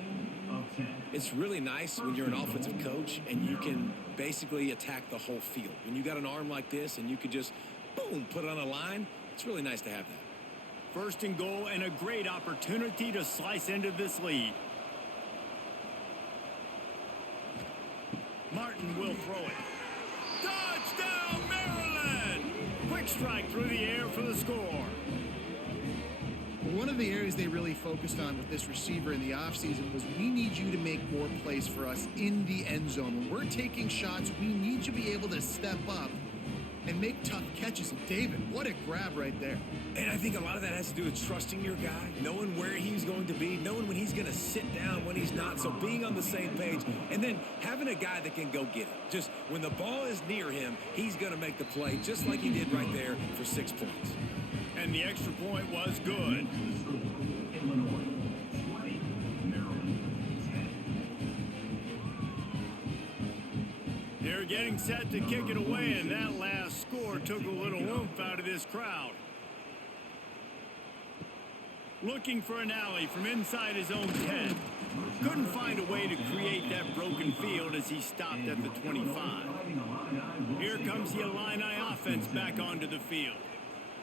It's really nice when you're an offensive coach and you can basically attack the whole field. When you got an arm like this and you could just, boom, put it on a line, it's really nice to have that. 1st and goal and a great opportunity to slice into this lead. Martin will throw it. Touchdown, Maryland! Quick strike through the air for the score. One of the areas they really focused on with this receiver in the offseason was we need you to make more plays for us in the end zone. When we're taking shots, we need you to be able to step up and make tough catches. And David, what a grab right there. And I think a lot of that has to do with trusting your guy, knowing where he's going to be, knowing when he's going to sit down, when he's not. So being on the same page, and then having a guy that can go get it. Just when the ball is near him, he's going to make the play, just like he did right there for 6 points. And the extra point was good. Illinois 20, Maryland 10. They're getting set to kick it away, and that last score took a little oomph out of this crowd. Looking for an alley from inside his own 10. Couldn't find a way to create that broken field as he stopped at the 25. Here comes the Illini offense back onto the field.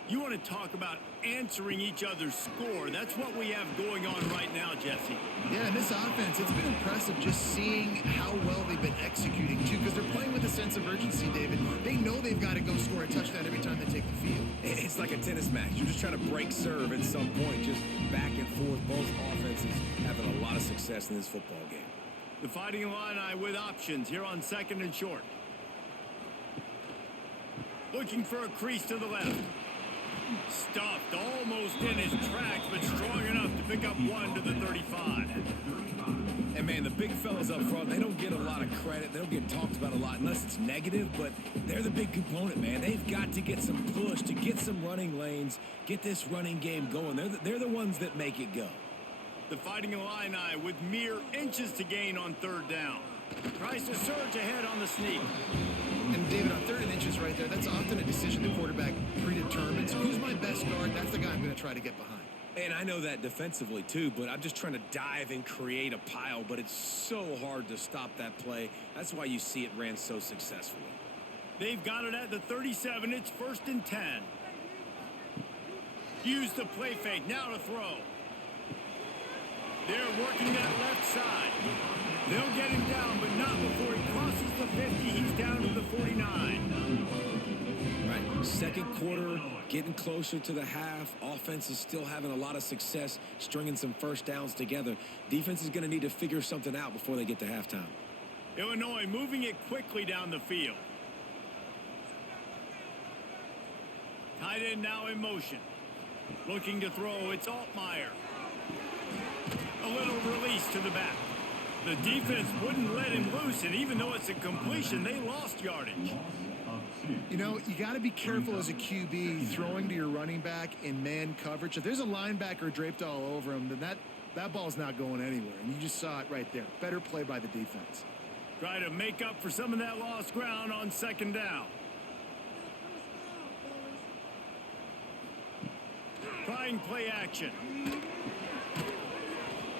You want to talk about answering each other's score. That's what we have going on right now, Jesse. Yeah, and this offense, it's been impressive just seeing how well they've been executing, too, because they're playing with a sense of urgency, David. They know they've got to go score a touchdown every time they take the field. It's like a tennis match. You're just trying to break serve at some point, just back and forth. Both offenses having a lot of success in this football game. The Fighting Illini with options here on 2nd and short. Looking for a crease to the left. Stuffed almost in his tracks, but strong enough to pick up 1 to the 35. And, man, the big fellas up front, they don't get a lot of credit. They don't get talked about a lot unless it's negative, but they're the big component, man. They've got to get some push, to get some running lanes, get this running game going. They're the ones that make it go. The Fighting Illini with mere inches to gain on 3rd down. Tries to surge ahead on the sneak. And David, on 3rd and inches right there, that's often a decision the quarterback predetermines. Who's my best guard? That's the guy I'm going to try to get behind. And I know that defensively, too, but I'm just trying to dive and create a pile, but it's so hard to stop that play. That's why you see it ran so successfully. They've got it at the 37. It's 1st and 10. Use the play fake. Now to throw. They're working that left side. They'll get him down, but not before he crosses the 50. He's down to the 49. Right, 2nd quarter, getting closer to the half. Offense is still having a lot of success stringing some first downs together. Defense is going to need to figure something out before they get to halftime. Illinois moving it quickly down the field. Tight end now in motion. Looking to throw, it's Altmaier. A little release to the back. The defense wouldn't let him loose, and even though it's a completion, they lost yardage. You know, you got to be careful as a QB throwing to your running back in man coverage. If there's a linebacker draped all over him, then That ball's not going anywhere, and you just saw it right there. Better play by the defense. Try to make up for some of that lost ground on second down. Trying play action.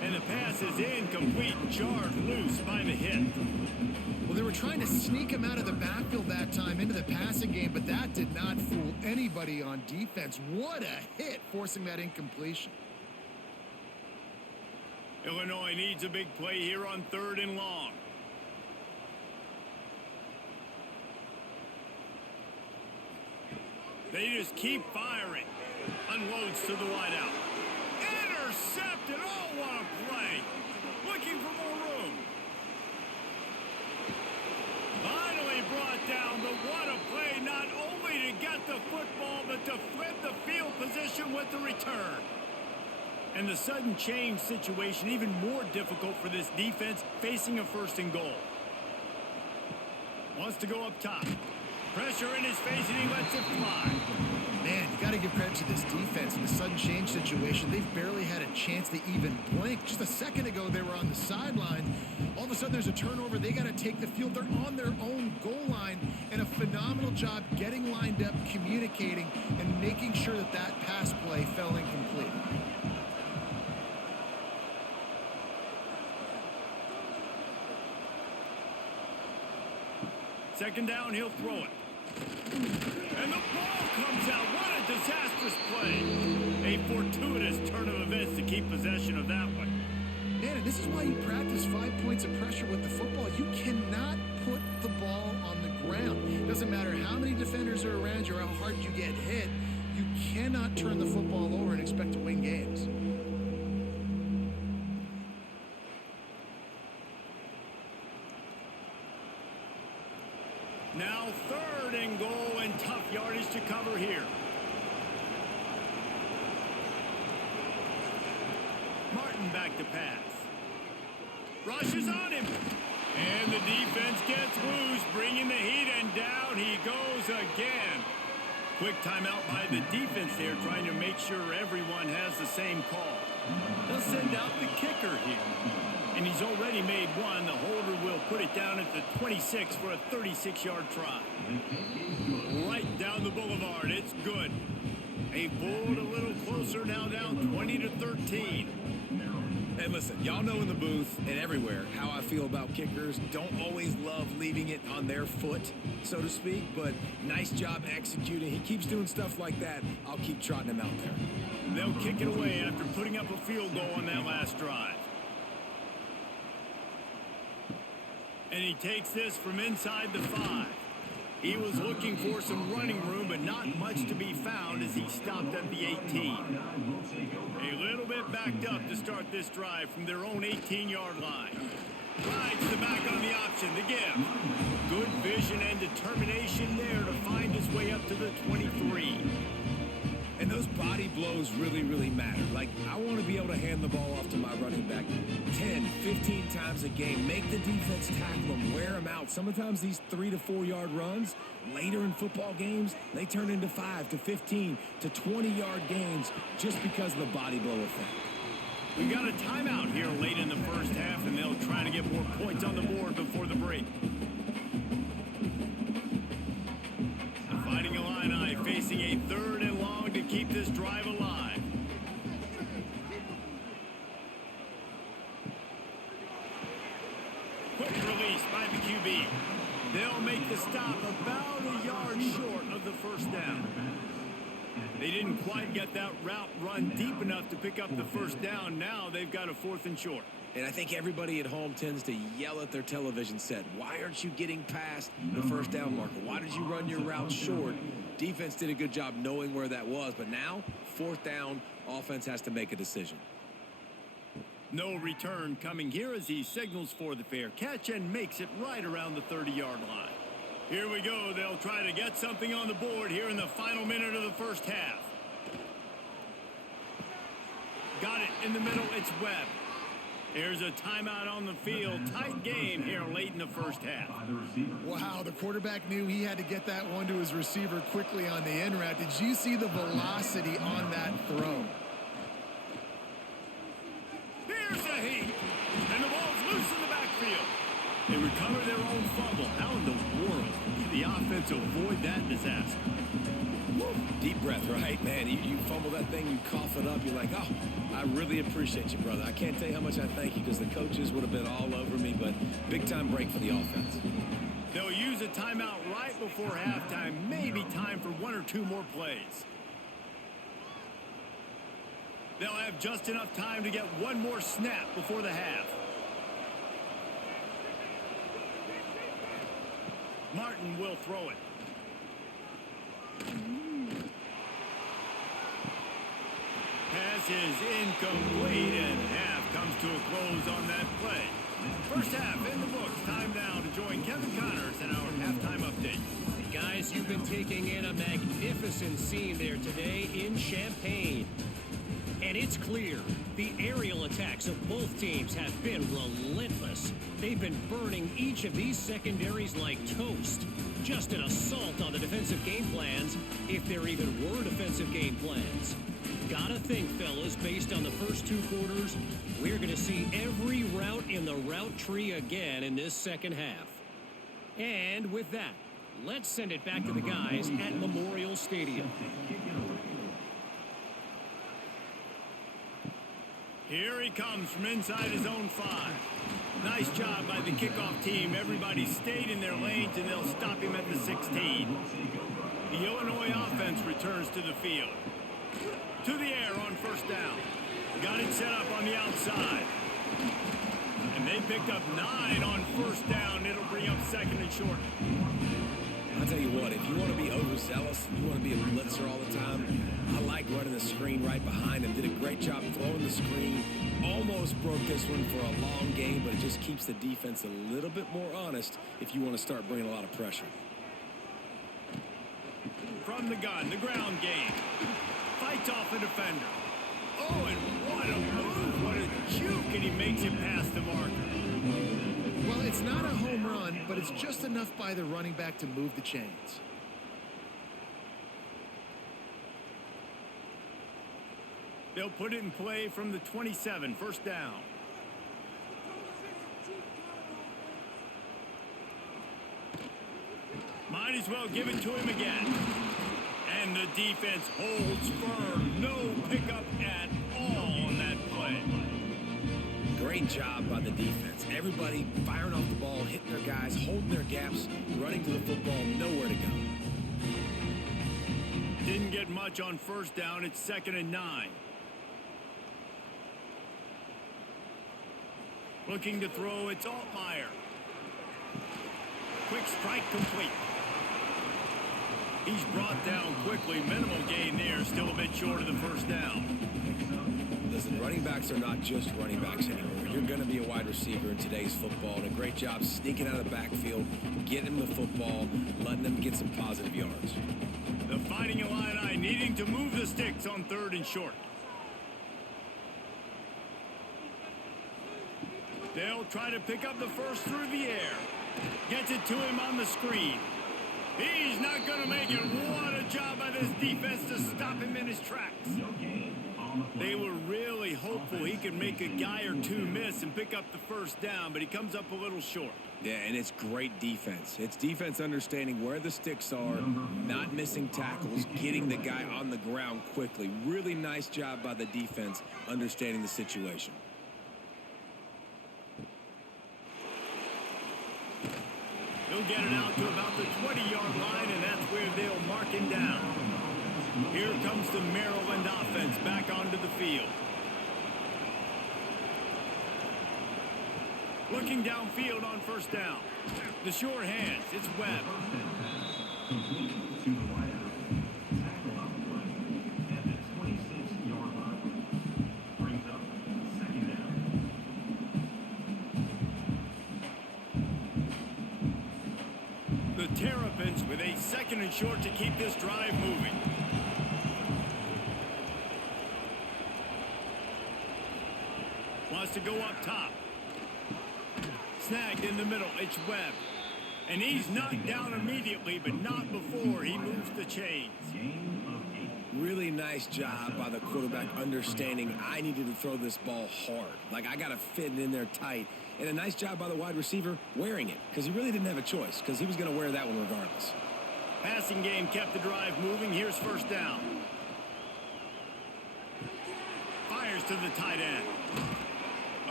And the pass is incomplete, jarred loose by the hit. Well, they were trying to sneak him out of the backfield that time into the passing game, but that did not fool anybody on defense. What a hit, forcing that incompletion. Illinois needs a big play here on 3rd and long. They just keep firing. Unloads to the wideout. Intercepted. Oh, what a play. Looking for more room. Finally brought down, but what a play. Not only to get the football, but to flip the field position with the return. And the sudden change situation even more difficult for this defense facing a 1st and goal. Wants to go up top. Pressure in his face, and he lets it fly. Man, you got to give credit to this defense in the sudden change situation. They've barely had a chance to even blink. Just a second ago, they were on the sideline. All of a sudden, there's a turnover. They got to take the field. They're on their own goal line, and a phenomenal job getting lined up, communicating, and making sure that that pass play fell incomplete. Second down, he'll throw it. And the ball comes out. What a disastrous play. A fortuitous turn of events to keep possession of that one. Man, and this is why you practice 5 points of pressure with the football. You cannot put the ball on the ground. It doesn't matter how many defenders are around you or how hard you get hit. You cannot turn the football over and expect to win games. Now 3rd and goal, and tough yardage to cover here. Martin back to pass. Rushes on him. And the defense gets loose, bringing the heat, and down he goes again. Quick timeout by the defense there, trying to make sure everyone has the same call. They'll send out the kicker here. And he's already made one. The holder will put it down at the 26 for a 36-yard try. Right down the boulevard. It's good. They pulled a little closer, now down 20-13. And listen, y'all know in the booth and everywhere how I feel about kickers. Don't always love leaving it on their foot, so to speak, but nice job executing. He keeps doing stuff like that. I'll keep trotting him out there. They'll kick it away after putting up a field goal on that last drive. And he takes this from inside the 5. He was looking for some running room, but not much to be found as he stopped at the 18. A little bit backed up to start this drive from their own 18-yard line. Rides the back on the option, the give. Good vision and determination there to find his way up to the 23. And those body blows really, really matter. Like, I want to be able to hand the ball off to my running back 10, 15 times a game. Make the defense tackle them, wear them out. Sometimes these 3 to 4 yard runs, later in football games, they turn into 5 to 15 to 20-yard gains just because of the body blow effect. We got a timeout here late in the first half, and they'll try to get more points on the board before the break. The Fighting Illini facing a 3rd and long to keep this drive alive. Quick release by the QB. They'll make the stop about a yard short of the first down. They didn't quite get that route run deep enough to pick up the first down. Now they've got a 4th and short. And I think everybody at home tends to yell at their television set, why aren't you getting past the first down marker? Why did you run your route short? Defense did a good job knowing where that was, but now, 4th down, offense has to make a decision. No return coming here as he signals for the fair catch and makes it right around the 30-yard line. Here we go. They'll try to get something on the board here in the final minute of the first half. Got it in the middle. It's Webb. Here's a timeout on the field. Tight game here late in the first half. Wow, the quarterback knew he had to get that one to his receiver quickly on the in route. Did you see the velocity on that throw? They recover their own fumble. How in the world did the offense avoid that disaster? Deep breath, right? Man, you fumble that thing, you cough it up, you're like, oh, I really appreciate you, brother. I can't tell you how much I thank you because the coaches would have been all over me, but big-time break for the offense. They'll use a timeout right before halftime. Maybe time for one or two more plays. They'll have just enough time to get one more snap before the half. Martin will throw it. Pass is incomplete, and half comes to a close on that play. First half in the books. Time now to join Kevin Connors in our halftime update. Guys, you've been taking in a magnificent scene there today in Champaign. And it's clear, the aerial attacks of both teams have been relentless. They've been burning each of these secondaries like toast. Just an assault on the defensive game plans, if there even were defensive game plans. Gotta think, fellas, based on the first two quarters, we're going to see every route in the route tree again in this second half. And with that, let's send it back to the guys at Memorial Stadium. Here he comes from inside his own 5. Nice job by the kickoff team. Everybody stayed in their lanes, and they'll stop him at the 16. The Illinois offense returns to the field. To the air on first down. Got it set up on the outside. And they picked up 9 on first down. It'll bring up second and short. I'll tell you what, if you want to be overzealous, you want to be a blitzer all the time, I like running the screen right behind him. Did a great job throwing the screen. Almost broke this one for a long game, but it just keeps the defense a little bit more honest if you want to start bringing a lot of pressure. From the gun, the ground game. Fights off a defender. Oh, and what a move. What a juke, and he makes it past the marker. Well, it's not a home run, but it's just enough by the running back to move the chains. They'll put it in play from the 27, first down. Might as well give it to him again. And the defense holds firm. No pickup at all on that play. Great job by the defense. Everybody firing off the ball, hitting their guys, holding their gaps, running to the football, nowhere to go. Didn't get much on first down. It's 2nd and 9. Looking to throw, it's Altmaier. Quick strike complete. He's brought down quickly. Minimal gain there. Still a bit short of the first down. Listen, running backs are not just running backs anymore. You're going to be a wide receiver in today's football, and a great job sneaking out of the backfield, getting them the football, letting them get some positive yards. The Fighting Illini needing to move the sticks on 3rd and short. They'll try to pick up the first through the air. Gets it to him on the screen. He's not going to make it. What a job by this defense to stop him in his tracks. They were really hopeful he could make a guy or two miss and pick up the first down, but he comes up a little short. Yeah, and it's great defense. It's defense understanding where the sticks are, not missing tackles, getting the guy on the ground quickly. Really nice job by the defense understanding the situation. He'll get it out to about the 20-yard line, and that's where they'll mark him down. Here comes the Maryland offense back onto the field. Looking downfield on first down. The sure hands, it's Webb. Complete to the wire. Tackle on the play at the 26-yard line. Brings up 2nd down. The Terrapins with a 2nd and short to keep this drive moving. Wants to go up top. Snagged in the middle. It's Webb. And he's knocked down immediately, but not before he moves the chains. Really nice job by the quarterback understanding I needed to throw this ball hard. Like, I got to fit it in there tight And a nice job by the wide receiver wearing it, because he really didn't have a choice, because he was going to wear that one regardless. Passing game kept the drive moving. Here's first down. Fires to the tight end.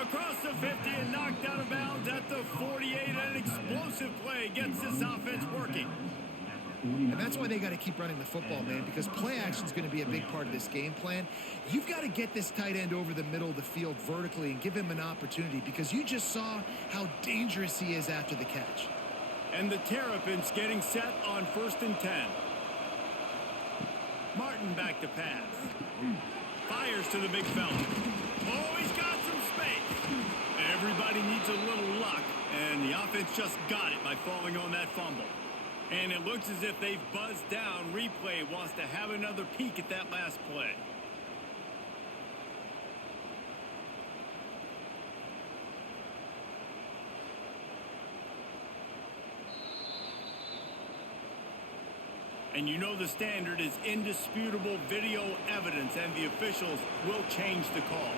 Across the 50 and knocked out of bounds at the 48. An explosive play gets this offense working. And that's why they got to keep running the football, man, because play action is going to be a big part of this game plan. You've got to get this tight end over the middle of the field vertically and give him an opportunity, because you just saw how dangerous he is after the catch. And the Terrapins getting set on 1st and 10. Martin back to pass. Fires to the big fella. Oh, he's got some space. Everybody needs a little luck, and the offense just got it by falling on that fumble. And it looks as if they've buzzed down. Replay wants to have another peek at that last play. And you know the standard is indisputable video evidence, and the officials will change the call.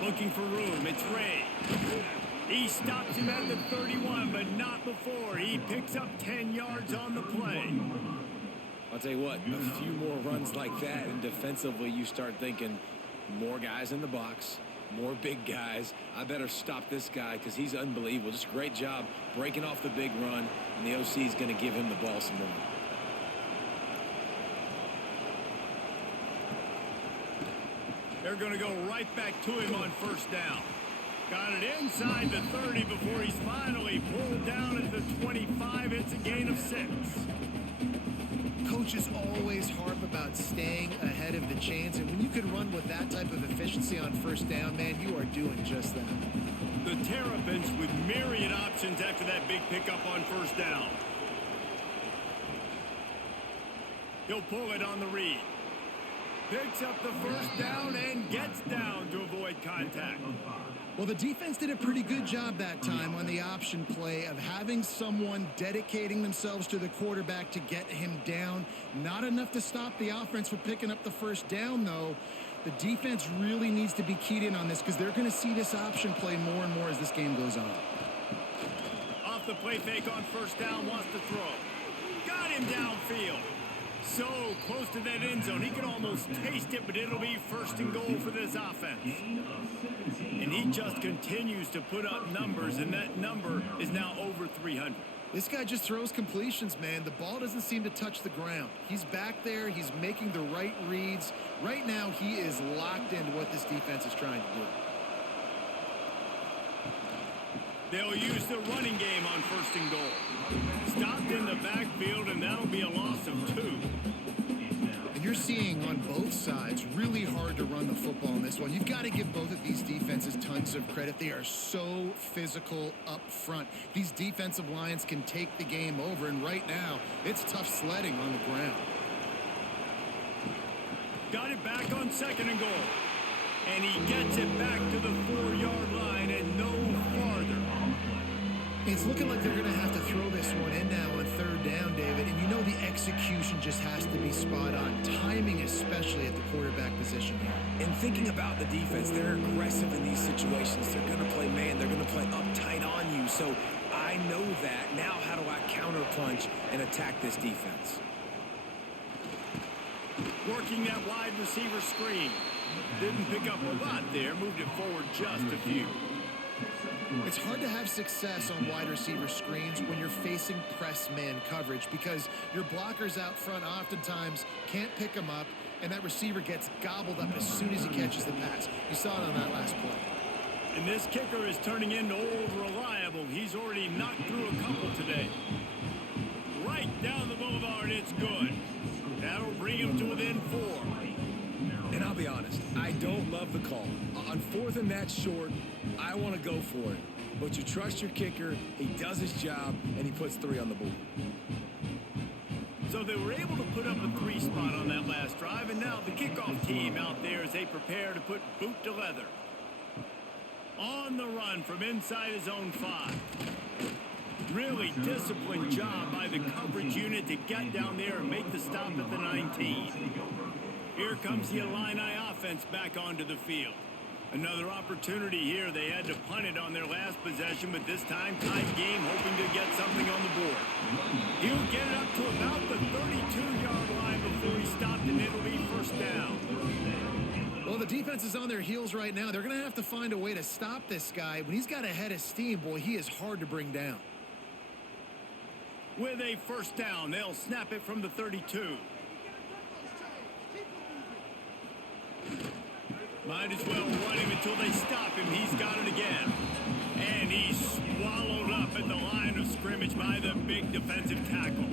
Looking for room, it's Ray. He stops him at the 31, but not before. He picks up 10 yards on the play. I'll tell you what, a few more runs like that, and defensively you start thinking more guys in the box, more big guys. I better stop this guy because he's unbelievable. Just a great job breaking off the big run, and the OC is going to give him the ball some more. They're going to go right back to him on 1st down. Got it inside the 30 before he's finally pulled down at the 25. It's a gain of 6. Coaches always harp about staying ahead of the chains, and when you can run with that type of efficiency on 1st down, man, you are doing just that. The Terrapins with myriad options after that big pickup on 1st down. He'll pull it on the read. Picks up the 1st down and gets down to avoid contact. Well, the defense did a pretty good job that time on the option play of having someone dedicating themselves to the quarterback to get him down. Not enough to stop the offense from picking up the 1st down, though. The defense really needs to be keyed in on this, because they're going to see this option play more and more as this game goes on. Off the play fake on 1st down, wants to throw. Got him downfield. So close to that end zone, he could almost taste it, but it'll be 1st and goal for this offense. And he just continues to put up numbers, and that number is now over 300. This guy just throws completions, man. The ball doesn't seem to touch the ground. He's back there. He's making the right reads. Right now, he is locked into what this defense is trying to do. They'll use the running game on 1st and goal. Stopped in the backfield, and that'll be a loss of 2. And you're seeing on both sides really hard to run the football in this one. You've got to give both of these defenses tons of credit. They are so physical up front. These defensive lines can take the game over, and right now, it's tough sledding on the ground. Got it back on 2nd and goal. And he gets it back to the 4-yard line and no farther. It's looking like they're going to have to throw this one in now on 3rd down, David. And you know the execution just has to be spot on. Timing, especially at the quarterback position here. And thinking about the defense, they're aggressive in these situations. They're going to play man. They're going to play uptight on you. So I know that. Now how do I counterpunch and attack this defense? Working that wide receiver screen. Didn't pick up a lot there. Moved it forward just a few. It's hard to have success on wide receiver screens when you're facing press man coverage, because your blockers out front oftentimes can't pick them up, and that receiver gets gobbled up as soon as he catches the pass. You saw it on that last play. And this kicker is turning into old reliable. He's already knocked through a couple today. Right down the boulevard, it's good. That'll bring him to within 4. And I'll be honest, I don't love the call. On 4th and that short, I want to go for it. But you trust your kicker, he does his job, and he puts 3 on the board. So they were able to put up a 3 spot on that last drive, and now the kickoff team out there as they prepare to put boot to leather. On the run from inside his own 5. Really disciplined job by the coverage unit to get down there and make the stop at the 19. Here comes the Illini offense back onto the field. Another opportunity here. They had to punt it on their last possession, but this time tied game, hoping to get something on the board. He'll get it up to about the 32-yard line before he stopped, and it'll be first down. Well, the defense is on their heels right now. They're going to have to find a way to stop this guy. When he's got a head of steam, boy, he is hard to bring down. With a first down, they'll snap it from the 32. Might as well run him until they stop him. He's got it again. And he's swallowed up at the line of scrimmage by the big defensive tackle.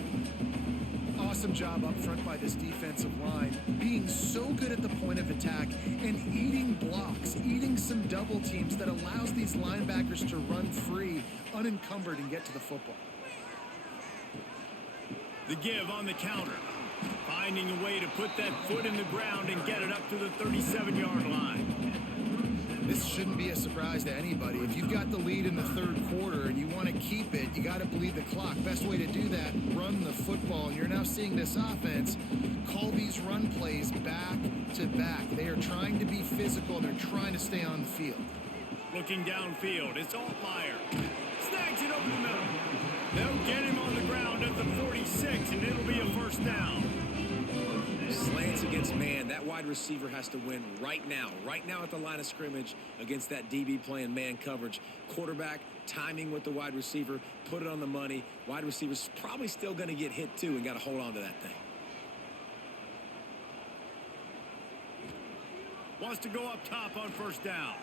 Awesome job up front by this defensive line, being so good at the point of attack and eating blocks, eating some double teams that allows these linebackers to run free, unencumbered, and get to the football. The give on the counter. Finding a way to put that foot in the ground and get it up to the 37-yard line. This shouldn't be a surprise to anybody. If you've got the lead in the third quarter and you want to keep it, you got to bleed the clock. Best way to do that, run the football. And you're now seeing this offense call these run plays back to back. They are trying to be physical. They're trying to stay on the field. Looking downfield, it's Altmaier. Snags it over the middle. They'll get him on the ground at the 46, and it'll be a first down. Slants against man. That wide receiver has to win right now at the line of scrimmage against that DB playing man coverage. Quarterback, timing with the wide receiver, put it on the money. Wide receiver's probably still going to get hit too and got to hold on to that thing. Wants to go up top on first down.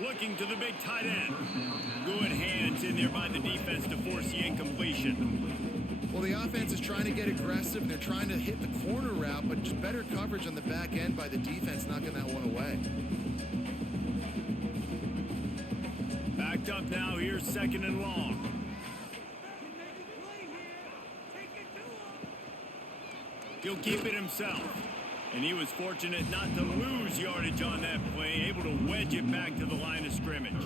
Looking to the big tight end. Good hands in there by the defense to force the incompletion. Well, the offense is trying to get aggressive, and they're trying to hit the corner route, but just better coverage on the back end by the defense, knocking that one away. Backed up now. Here's second and long. He'll keep it himself. And he was fortunate not to lose yardage on that play, able to wedge it back to the line of scrimmage.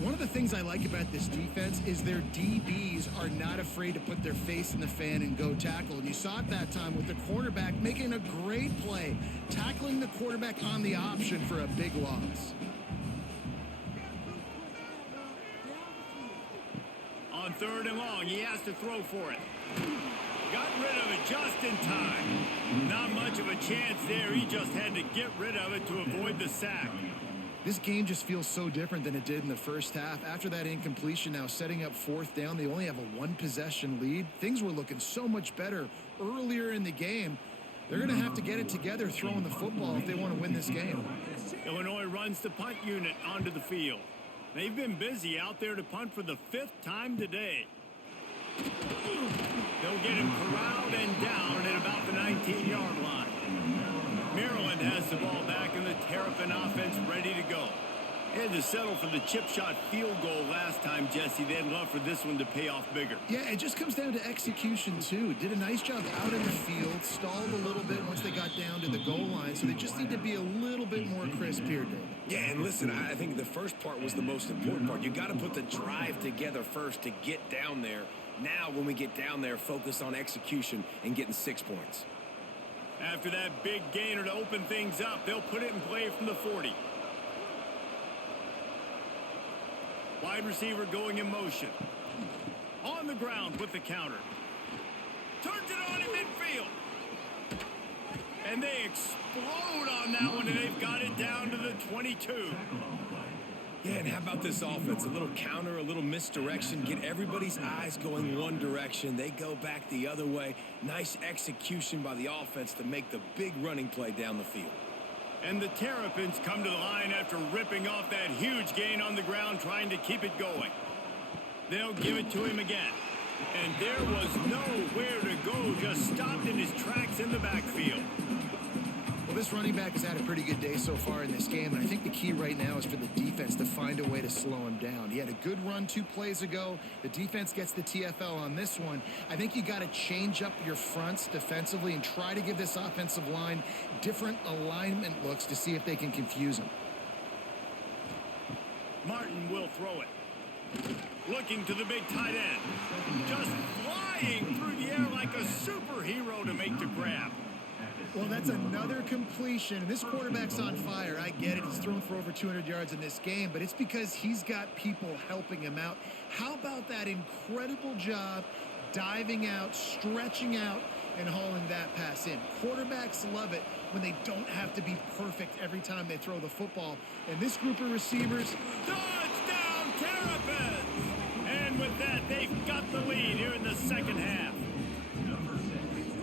One of the things I like about this defense is their DBs are not afraid to put their face in the fan and go tackle. And you saw it that time with the cornerback making a great play, tackling the quarterback on the option for a big loss. On third and long, he has to throw for it. Got rid of it just in time. Not much of a chance there. He just had to get rid of it to avoid the sack. This game just feels so different than it did in the first half. After that incompletion, now setting up fourth down, they only have a one-possession lead. Things were looking so much better earlier in the game. They're going to have to get it together throwing the football if they want to win this game. Illinois runs the punt unit onto the field. They've been busy out there to punt for the 5th time today. They'll get him corralled and down at about the 19-yard line. Maryland has the ball back and the Terrapin offense ready to go. They had to settle for the chip shot field goal last time, Jesse. They'd love for this one to pay off bigger. Yeah, it just comes down to execution, too. Did a nice job out in the field, stalled a little bit once they got down to the goal line, so they just need to be a little bit more crisp here, Dave. Yeah, and listen, I think the first part was the most important part. You got to put the drive together first to get down there. Now, when we get down there, focus on execution and getting 6 points. After that big gainer to open things up, they'll put it in play from the 40. Wide receiver going in motion. On the ground with the counter. Turns it on in midfield. And they explode on that one, and they've got it down to the 22. Yeah, and how about this offense? A little counter, a little misdirection, get everybody's eyes going one direction. They go back the other way. Nice execution by the offense to make the big running play down the field. And the Terrapins come to the line after ripping off that huge gain on the ground, trying to keep it going. They'll give it to him again. And there was nowhere to go, just stopped in his tracks in the backfield. Well, this running back has had a pretty good day so far in this game, and I think the key right now is for the defense to find a way to slow him down. He had a good run 2 plays ago. The defense gets the TFL on this one. I think you got to change up your fronts defensively and try to give this offensive line different alignment looks to see if they can confuse him. Martin will throw it. Looking to the big tight end. Just flying through the air like a superhero to make the grab. Well, that's another completion. This quarterback's on fire. I get it. He's thrown for over 200 yards in this game, but it's because he's got people helping him out. How about that incredible job diving out, stretching out, and hauling that pass in? Quarterbacks love it when they don't have to be perfect every time they throw the football. And this group of receivers... Touchdown, Terrapins! And with that, they've got the lead here in the second half.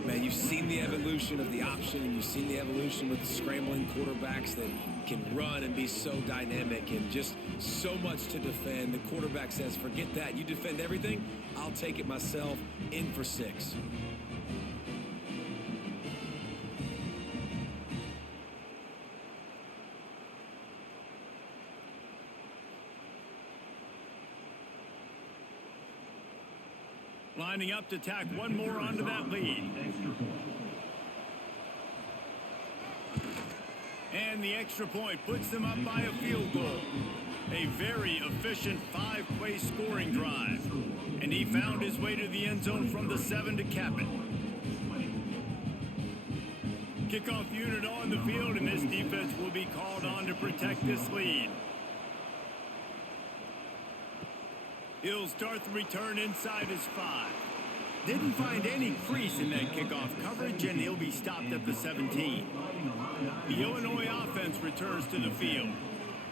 Man, you've seen the evolution of the option, and you've seen the evolution with the scrambling quarterbacks that can run and be so dynamic and just so much to defend. The quarterback says, forget that. You defend everything, I'll take it myself. In for 6. Lining up to tack one more onto that lead. And the extra point puts them up by a field goal. A very efficient 5-play scoring drive. And he found his way to the end zone from the 7 to cap it. Kickoff unit on the field, and this defense will be called on to protect this lead. He'll start the return inside his 5. Didn't find any crease in that kickoff coverage, and he'll be stopped at the 17. The Illinois offense returns to the field.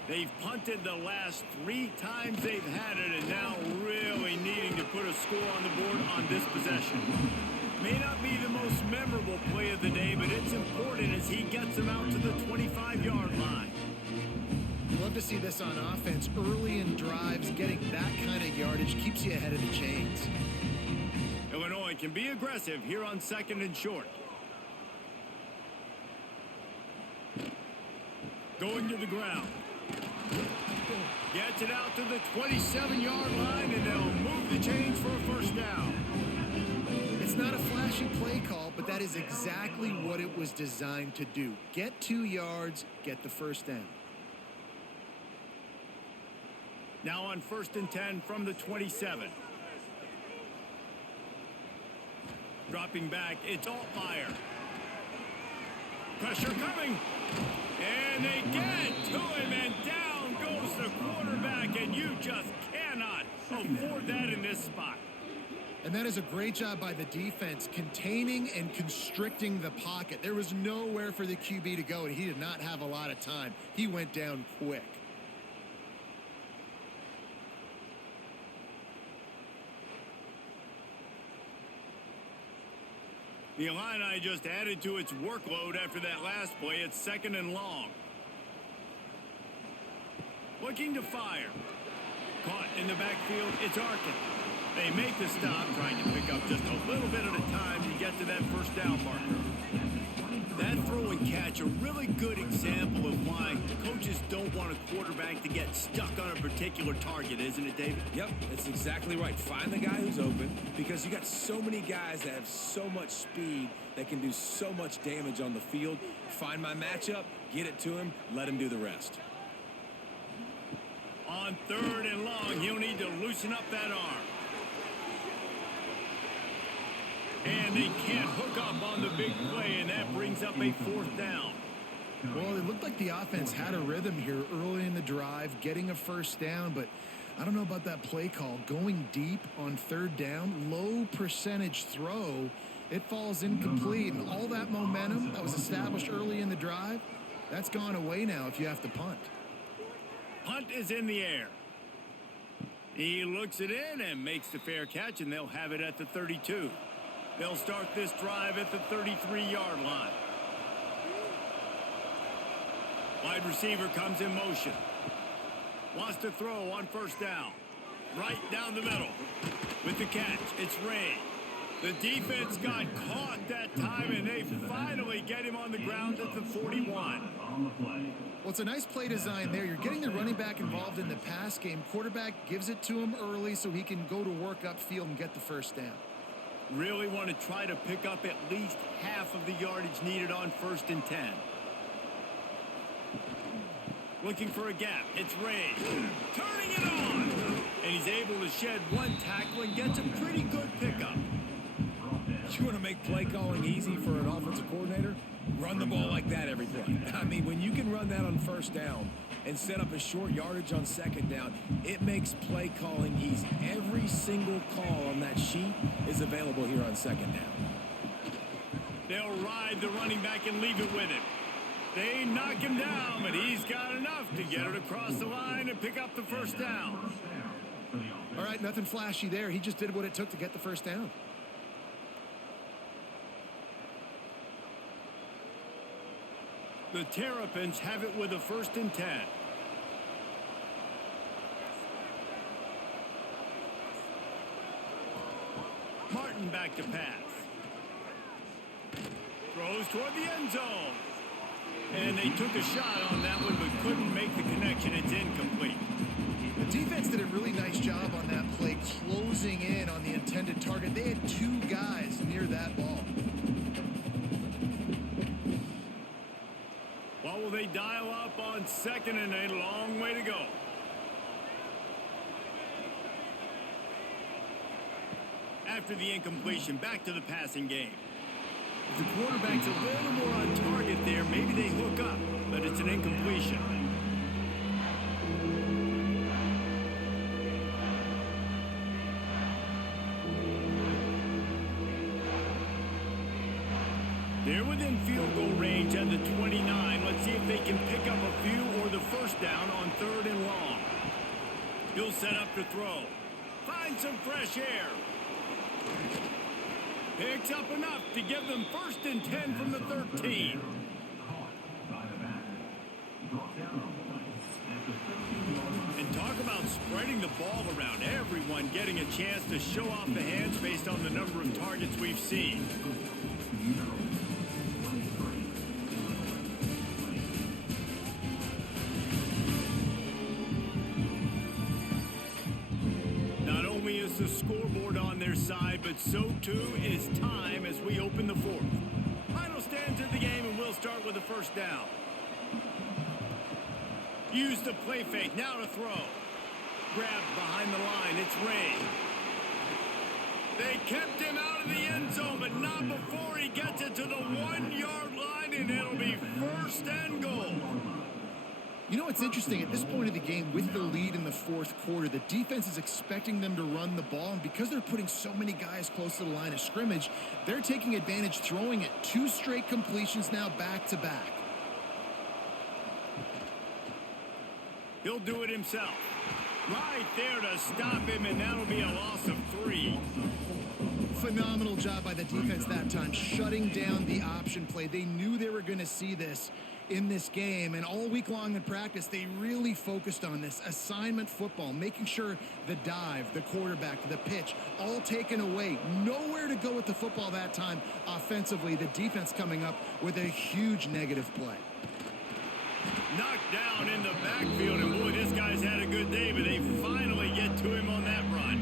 They've punted the last 3 times they've had it, and now really needing to put a score on the board on this possession. May not be the most memorable play of the day, but it's important as he gets them out to the 25-yard line. Love to see this on offense. Early in drives, getting that kind of yardage keeps you ahead of the chains. Illinois can be aggressive here on 2nd and short. Going to the ground. Gets it out to the 27-yard line, and they'll move the chains for a first down. It's not a flashy play call, but that is exactly what it was designed to do. Get 2 yards, get the first down. Now on 1st and 10 from the 27. Dropping back, it's Altmaier. Pressure coming. And they get to him, and down goes the quarterback, and you just cannot afford that in this spot. And that is a great job by the defense, containing and constricting the pocket. There was nowhere for the QB to go, and he did not have a lot of time. He went down quick. The Illini just added to its workload after that last play. It's 2nd and long. Looking to fire. Caught in the backfield, it's Arkin. They make the stop, trying to pick up just a little bit at a time to get to that first down marker. That throw and catch, a really good example of why coaches don't want a quarterback to get stuck on a particular target, isn't it, David? Yep, that's exactly right. Find the guy who's open, because you got so many guys that have so much speed that can do so much damage on the field. Find my matchup, get it to him, let him do the rest. On 3rd and long, he'll need to loosen up that arm. And they can't hook up on the big play, and that brings up a 4th down. Well, it looked like the offense had a rhythm here early in the drive, getting a first down, but I don't know about that play call. Going deep on 3rd down, low percentage throw, it falls incomplete, and all that momentum that was established early in the drive, that's gone away now if you have to punt. Punt is in the air. He looks it in and makes the fair catch, and they'll have it at the 32. They'll start this drive at the 33-yard line. Wide receiver comes in motion. Wants to throw on 1st down. Right down the middle. With the catch, it's Ray. The defense got caught that time, and they finally get him on the ground at the 41. Well, it's a nice play design there. You're getting the running back involved in the pass game. Quarterback gives it to him early so he can go to work upfield and get the first down. Really want to try to pick up at least half of the yardage needed on 1st and 10. Looking for a gap. It's Ray. Turning it on. And he's able to shed one tackle and gets a pretty good pickup. You want to make play calling easy for an offensive coordinator? Run the ball like that every play. I mean, when you can run that on first down and set up a short yardage on second down, it makes play calling easy. Every single call on that sheet is available here on second down. They'll ride the running back and leave it with him. They knock him down, but he's got enough to get it across the line and pick up the first down. All right, nothing flashy there. He just did what it took to get the first down. The Terrapins have it with a 1st and 10. Martin back to pass. Throws toward the end zone. And they took a shot on that one, but couldn't make the connection. It's incomplete. The defense did a really nice job on that play, closing in on the intended target. They had 2 guys near that ball. What will they dial up on 2nd and a long way to go? After the incompletion, back to the passing game. If the quarterback's a little more on target there, maybe they hook up, but it's an incompletion. They're within field goal range at the 29. Let's see if they can pick up a few or the first down on 3rd and long. He'll set up to throw. Find some fresh air. Picks up enough to give them 1st and 10 from the 13. And talk about spreading the ball around. Everyone getting a chance to show off the hands based on the number of targets we've seen. Not only is the scoreboard on their side, but so too is time as we open the 4th. Final stands of the game, and we'll start with the first down. Use the play fake, now to throw. Grabbed behind the line, it's Ray. They kept him out of the end zone, but not before he gets it to the 1-yard line, and it'll be 1st and goal. You know what's interesting? At this point of the game, with the lead in the 4th quarter, the defense is expecting them to run the ball, and because they're putting so many guys close to the line of scrimmage, they're taking advantage, throwing it. 2 straight completions now back-to-back. He'll do it himself. Right there to stop him, and that'll be a loss of 3. Phenomenal job by the defense that time, shutting down the option play. They knew they were going to see this in this game, and all week long in practice, they really focused on this assignment football, making sure the dive, the quarterback, the pitch, all taken away. Nowhere to go with the football that time offensively. The defense coming up with a huge negative play. Knocked down in the backfield, and boy, this guy's had a good day, but they finally get to him on that run.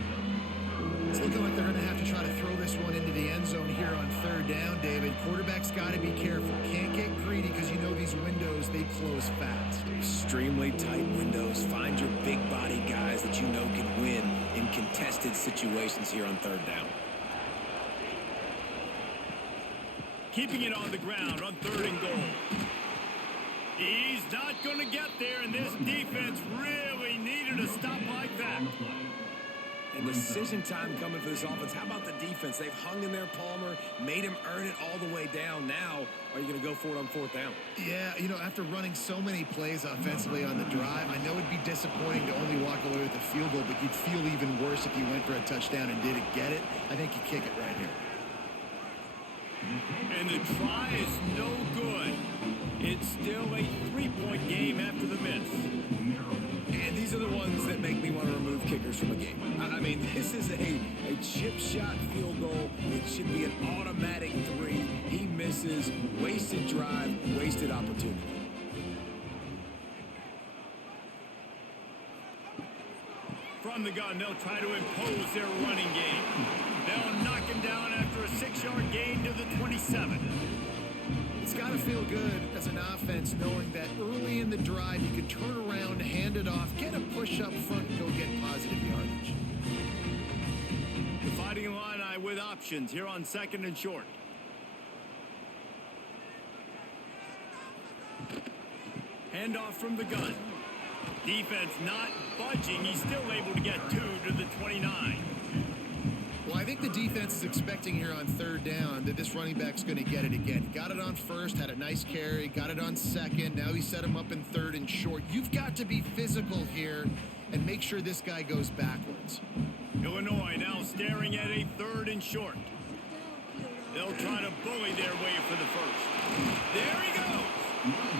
It's looking like they're going to have to try to throw this one into the end zone here on 3rd down, David. Quarterback's got to be careful. Can't get greedy because you know these windows, they close fast. Extremely tight windows. Find your big body guys that you know can win in contested situations here on 3rd down. Keeping it on the ground on 3rd and goal. He's not going to get there, and this defense really needed a stop like that. And decision time coming for this offense. How about the defense? They've hung in there, Palmer, made him earn it all the way down. Now, are you going to go for it on 4th down? Yeah, you know, after running so many plays offensively on the drive, I know it'd be disappointing to only walk away with a field goal, but you'd feel even worse if you went for a touchdown and didn't get it. I think you kick it right here. And the try is no good. It's still a 3-point game after the miss. And these are the ones that make me want to remove kickers from a game. I mean, this is a chip shot field goal. It should be an automatic 3. He misses. Wasted drive, wasted opportunity. From the gun, they'll try to impose their running game. They'll knock him down after a 6-yard gain to the 27. It's got to feel good as an offense knowing that early in the drive you can turn around, hand it off, get a push up front, and go get positive yardage. The Fighting Illini with options here on 2nd and short. Handoff from the gun. Defense not budging. He's still able to get 2 to the 29. Well, I think the defense is expecting here on 3rd down that this running back's going to get it again. Got it on 1st, had a nice carry, got it on 2nd. Now he set him up in 3rd and short. You've got to be physical here and make sure this guy goes backwards. Illinois now staring at a 3rd and short. They'll try to bully their way for the 1st. There he goes.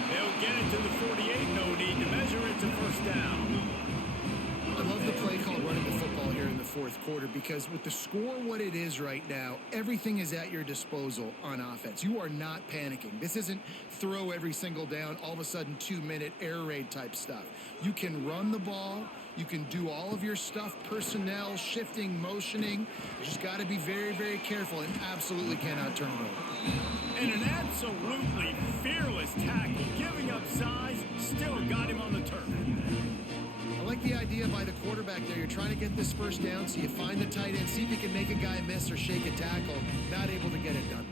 They'll get it to the 48. No need to measure. It's a 1st down. I love the play called running the football here in the 4th quarter because with the score what it is right now, everything is at your disposal on offense. You are not panicking. This isn't throw every single down, all of a sudden 2-minute air raid type stuff. You can run the ball. You can do all of your stuff, personnel, shifting, motioning. You just got to be very, very careful and absolutely cannot turn it over. And an absolutely fearless tackle, giving up size, still got him on the turf. I like the idea by the quarterback there. You're trying to get this 1st down, so you find the tight end, see if you can make a guy miss or shake a tackle. Not able to get it done.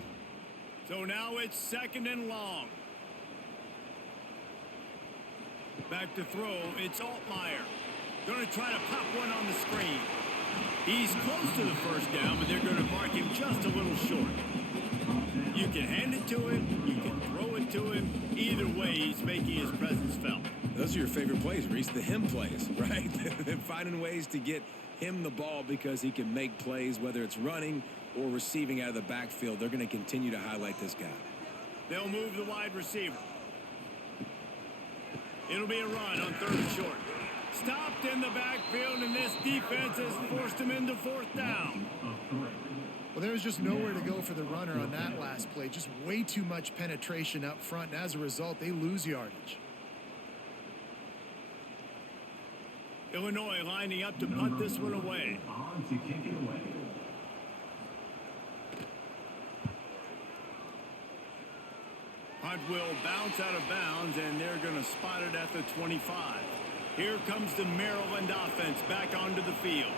So now it's 2nd and long. Back to throw, it's Altmaier. Going to try to pop one on the screen. He's close to the 1st down, but they're going to mark him just a little short. You can hand it to him, you can throw it to him. Either way, he's making his presence felt. Those are your favorite plays, Reese, the him plays, right? Finding ways to get him the ball because he can make plays, whether it's running or receiving out of the backfield. They're going to continue to highlight this guy. They'll move the wide receiver. It'll be a run on 3rd and short. Stopped in the backfield, and this defense has forced him into 4th down. Well, there was just nowhere to go for the runner on that last play. Just way too much penetration up front, and as a result, they lose yardage. Illinois lining up to punt this one away. On to kick it away. Punt will bounce out of bounds, and they're going to spot it at the 25. Here comes the Maryland offense back onto the field.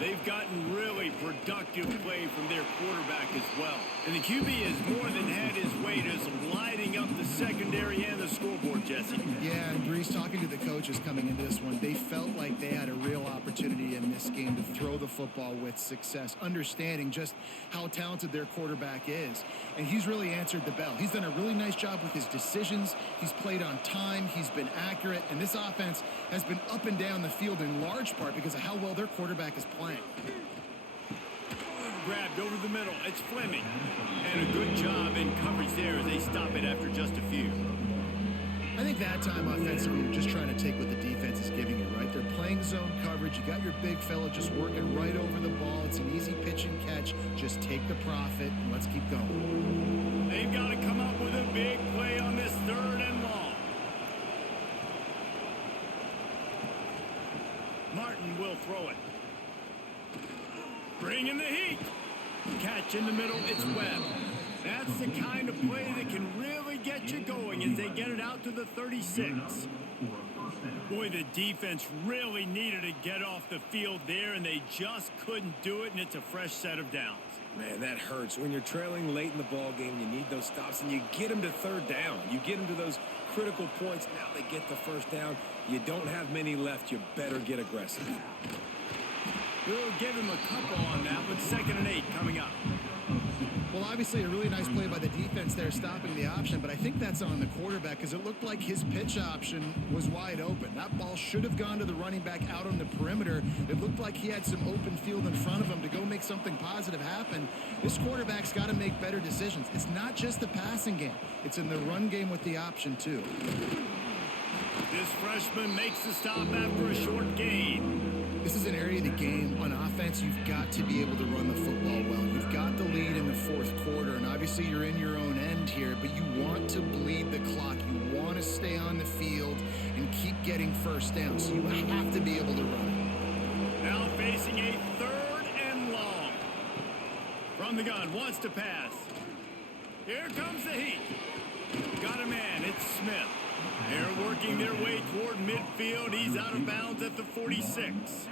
They've gotten really productive play from their quarterback as well. And the QB has more than had his way just lighting up the secondary and the scoreboard, Jesse. Yeah, and Grease, talking to the coaches coming into this one, they felt like they had a real opportunity in this game to throw the football with success, understanding just how talented their quarterback is. And he's really answered the bell. He's done a really nice job with his decisions. He's played on time. He's been accurate. And this offense has been up and down the field in large part because of how well their quarterback is playing. Grabbed over the middle. It's Fleming. And a good job in coverage there as they stop it after just a few. I think that time offensively, you're just trying to take what the defense is giving you, right? They're playing zone coverage. You got your big fella just working right over the ball. It's an easy pitch and catch. Just take the profit and let's keep going. They've got to come up with a big play on this 3rd and long. Martin will throw it. Bringing the heat. Catch in the middle, it's Webb. That's the kind of play that can really get you going as they get it out to the 36. Boy, the defense really needed to get off the field there, and they just couldn't do it, and it's a fresh set of downs. Man, that hurts. When you're trailing late in the ball game, you need those stops, and you get them to 3rd down. You get them to those critical points. Now they get the 1st down. You don't have many left. You better get aggressive. We'll give him a couple on that with 2nd and 8 coming up. Well, obviously a really nice play by the defense there stopping the option, but I think that's on the quarterback because it looked like his pitch option was wide open. That ball should have gone to the running back out on the perimeter. It looked like he had some open field in front of him to go make something positive happen. This quarterback's got to make better decisions. It's not just the passing game. It's in the run game with the option, too. This freshman makes the stop after a short gain. This is an area of the game on offense you've got to be able to run the football well. You've got the lead in the 4th quarter, and obviously you're in your own end here, but you want to bleed the clock. You want to stay on the field and keep getting 1st down, so you have to be able to run it. Now facing a 3rd and long. From the gun, wants to pass. Here comes the heat. Got a man, it's Smith. They're working their way toward midfield. He's out of bounds at the 46.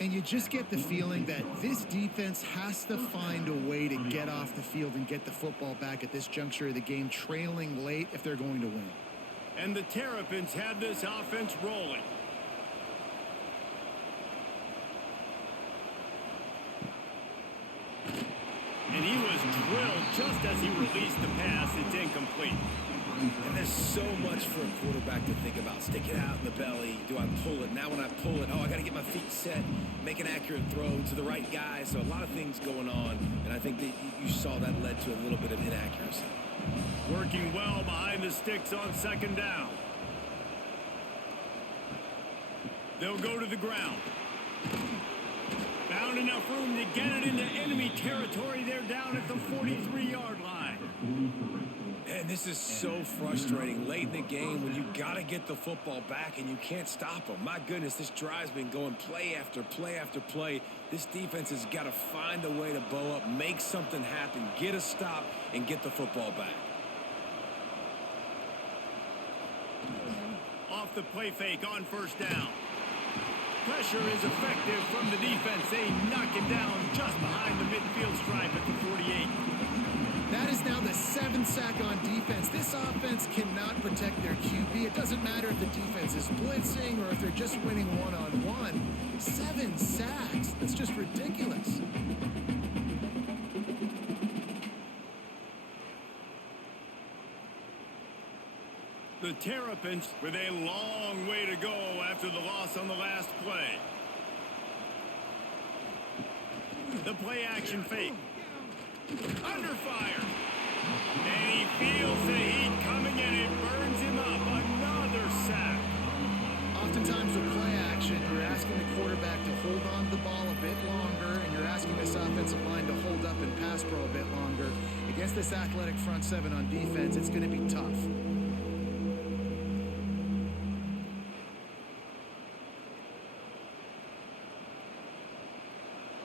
And you just get the feeling that this defense has to find a way to get off the field and get the football back at this juncture of the game, trailing late if they're going to win. And the Terrapins have this offense rolling. And he was drilled just as he released the pass. It's incomplete. And there's so much for a quarterback to think about. Stick it out in the belly. Do I pull it? Now when I pull it, oh, I got to get my feet set, make an accurate throw to the right guy. So a lot of things going on. And I think that you saw that led to a little bit of inaccuracy. Working well behind the sticks on second down. They'll go to the ground. Found enough room to get it into enemy territory. They're down at the 43-yard line. And this is so frustrating late in the game when you got to get the football back and you can't stop them. My goodness, this drive's been going play after play after play. This defense has got to find a way to bow up, make something happen, get a stop, and get the football back. Off the play fake on first down. Pressure is effective from the defense. They knock him down just behind the midfield stripe at the 48. That is now the 7th sack on defense. This offense cannot protect their QB. It doesn't matter if the defense is blitzing or if they're just winning one-on-one. 7 sacks. That's just ridiculous. The Terrapins with a long way to go after the loss on the last play. The play action fake. Under fire. And he feels the heat coming and it burns him up. Another sack. Oftentimes with play action, you're asking the quarterback to hold on to the ball a bit longer, and you're asking this offensive line to hold up and pass pro a bit longer. Against this athletic front seven on defense, it's going to be tough.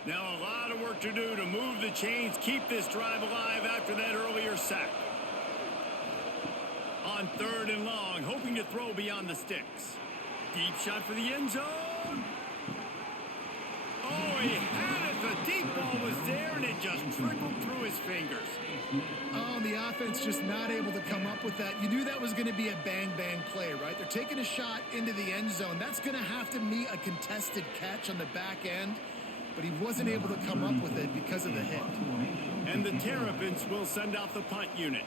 Now a lot of work to do to move the chains, keep this drive alive after that earlier sack. On third and long, hoping to throw beyond the sticks. Deep shot for the end zone. Oh, he had it. The deep ball was there, and it just trickled through his fingers. Oh, the offense just not able to come up with that. You knew that was going to be a bang-bang play, right? They're taking a shot into the end zone. That's going to have to meet a contested catch on the back end. But he wasn't able to come up with it because of the hit. And the Terrapins will send out the punt unit.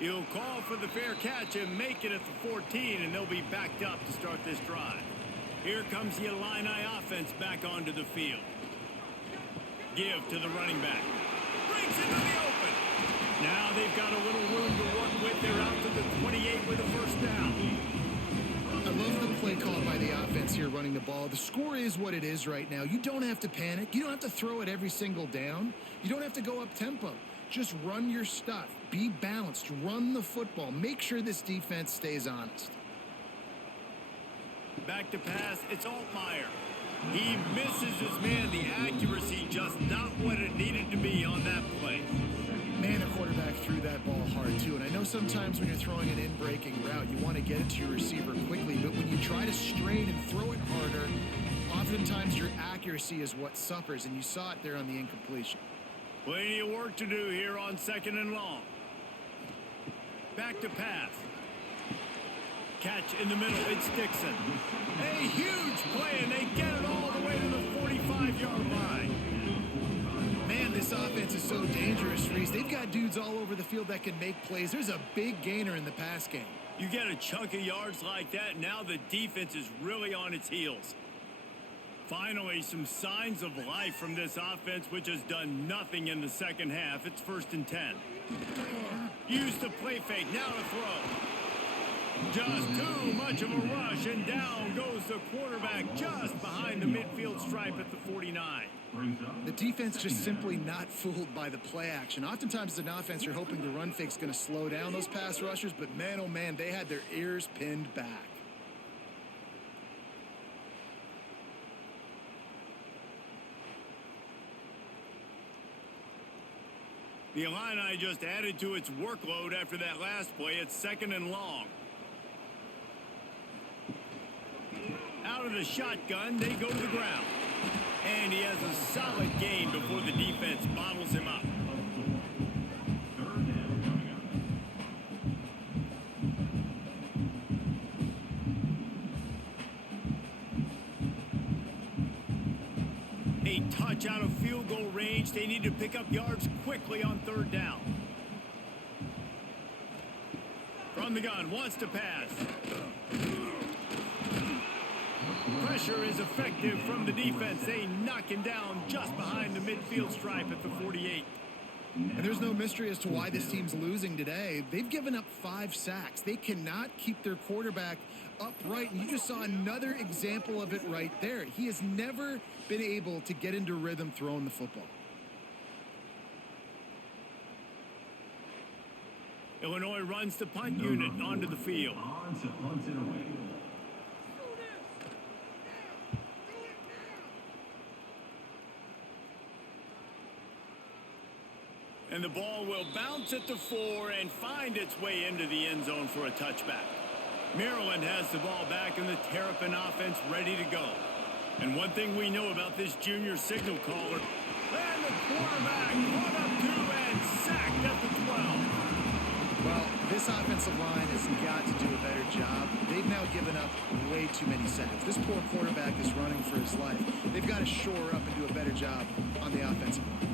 He'll call for the fair catch and make it at the 14, and they'll be backed up to start this drive. Here comes the Illini offense back onto the field. Give to the running back. Brings it to the open. Now they've got a little room to work with. They're out to the 28 with a first down. I love the play call by the offense here running the ball. The score is what it is right now. You don't have to panic. You don't have to throw it every single down. You don't have to go up tempo. Just run your stuff. Be balanced. Run the football. Make sure this defense stays honest. Back to pass. It's Altmaier. He misses his man. The accuracy just not what it needed to be on that play. Man, the quarterback threw that ball hard, too. And I know sometimes when you're throwing an in-breaking route, you want to get it to your receiver quickly. But when you try to strain and throw it harder, oftentimes your accuracy is what suffers. And you saw it there on the incompletion. Plenty of work to do here on second and long. Back to pass. Catch in the middle. It's Dixon. A huge play, and they get it all the way to the 45-yard line. Man, this offense is so dangerous, Reese. They've got dudes all over the field that can make plays. There's a big gainer in the pass game. You get a chunk of yards like that, now the defense is really on its heels. Finally, some signs of life from this offense, which has done nothing in the second half. It's 1st and 10. Use the play fake, now to throw. Just too much of a rush, and down goes the quarterback just behind the midfield stripe at the 49. The defense just simply not fooled by the play action. Oftentimes as an offense, you're hoping the run fake's going to slow down those pass rushers, but man, oh man, they had their ears pinned back. The Illini just added to its workload after that last play. It's 2nd and long. of the shotgun, they go to the ground. And he has a solid gain before the defense bottles him up. Third down coming up. A touch out of field goal range. They need to pick up yards quickly on third down. From the gun, wants to pass. Pressure is effective from the defense. They knock him down just behind the midfield stripe at the 48. And there's no mystery as to why this team's losing today. They've given up 5 sacks. They cannot keep their quarterback upright. And you just saw another example of it right there. He has never been able to get into rhythm throwing the football. Illinois runs the punt unit onto the field. On to punt it away. And the ball will bounce at the 4 and find its way into the end zone for a touchback. Maryland has the ball back and the Terrapin offense ready to go. And one thing we know about this junior signal caller, and the quarterback caught up to and sacked at the 12. Well, this offensive line has got to do a better job. They've now given up way too many sacks. This poor quarterback is running for his life. They've got to shore up and do a better job on the offensive line.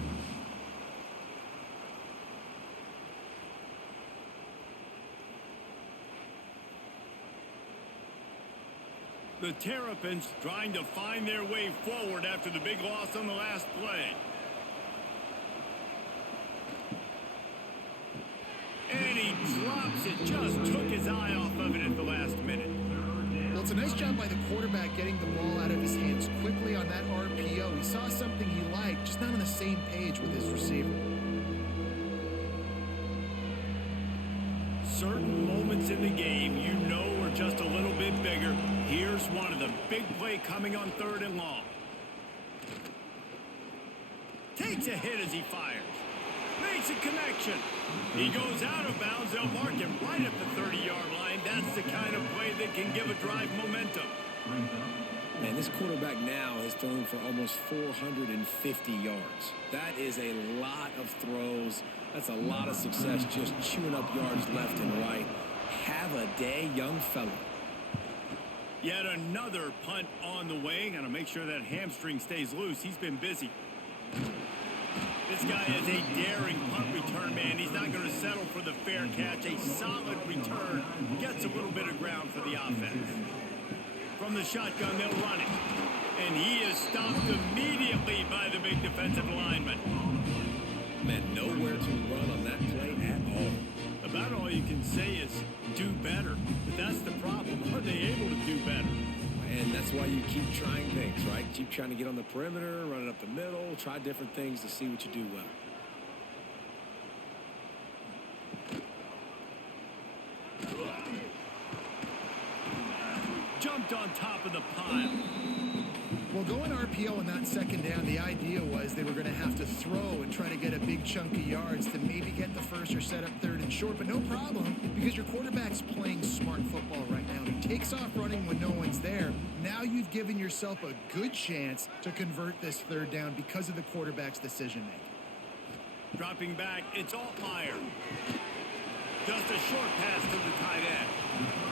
The Terrapins trying to find their way forward after the big loss on the last play. And he drops it, just took his eye off of it at the last minute. Well, it's a nice job by the quarterback getting the ball out of his hands quickly on that RPO. He saw something he liked, just not on the same page with his receiver. Certain moments in the game you know are just a little bit bigger. Here's one of the big play coming on 3rd and long. Takes a hit as he fires. Makes a connection. He goes out of bounds. They'll mark him right at the 30-yard line. That's the kind of play that can give a drive momentum. Man, this quarterback now has thrown for almost 450 yards. That is a lot of throws. That's a lot of success just chewing up yards left and right. Have a day, young fella. Yet another punt on the way. Got to make sure that hamstring stays loose. He's been busy. This guy is a daring punt return man. He's not going to settle for the fair catch. A solid return. Gets a little bit of ground for the offense. From the shotgun, they'll run it. And he is stopped immediately by the big defensive lineman. Man, nowhere to run on that play at all. About all you can say is do better. But that's the problem. Are they able to do better? And that's why you keep trying things, right? Keep trying to get on the perimeter, run it up the middle, try different things to see what you do well. Jumped on top of the pile. Well, going RPO on that 2nd down, the idea was they were going to have to throw and try to get a big chunk of yards to maybe get the first or set up 3rd and short, but no problem because your quarterback's playing smart football right now. He takes off running when no one's there. Now you've given yourself a good chance to convert this 3rd down because of the quarterback's decision-making. Dropping back, it's Altmaier. Just a short pass to the tight end.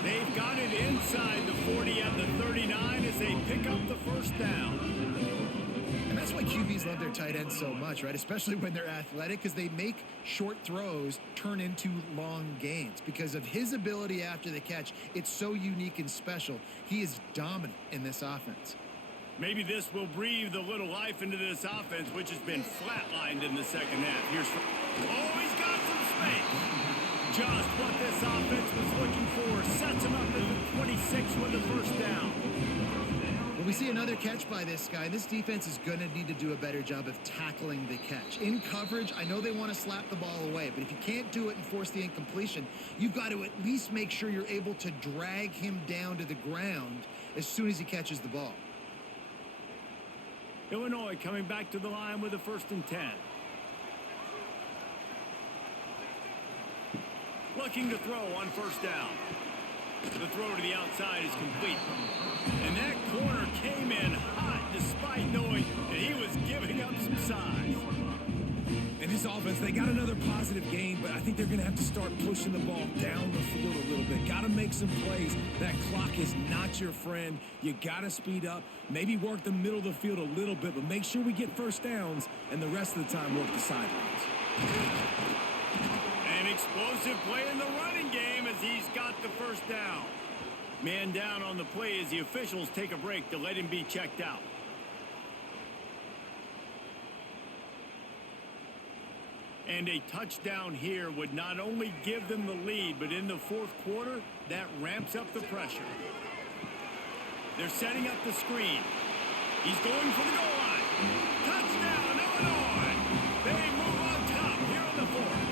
They've got it inside the 40 at the 39 as they pick up the first down. And that's why QBs love their tight ends so much, right? Especially when they're athletic, because they make short throws turn into long gains. Because of his ability after the catch, it's so unique and special. He is dominant in this offense. Maybe this will breathe a little life into this offense, which has been flatlined in the 2nd half. Here's oh, he's got some space. Just what this offense was looking for. Sets him up at the 26 with the first down. Well, we see another catch by this guy. This defense is going to need to do a better job of tackling the catch. In coverage, I know they want to slap the ball away, but if you can't do it and force the incompletion, you've got to at least make sure you're able to drag him down to the ground as soon as he catches the ball. Illinois coming back to the line with a 1st and 10. Looking to throw on 1st down. The throw to the outside is complete. And that corner came in hot despite knowing that he was giving up some size. And this offense, they got another positive game, but I think they're going to have to start pushing the ball down the field a little bit. Got to make some plays. That clock is not your friend. You got to speed up, maybe work the middle of the field a little bit, but make sure we get first downs, and the rest of the time work the sidelines. An explosive play in the running game as he's got the first down. Man down on the play as the officials take a break to let him be checked out. And a touchdown here would not only give them the lead, but in the fourth quarter, that ramps up the pressure. They're setting up the screen. He's going for the goal line. Touchdown, Illinois! They move on top here on the fourth.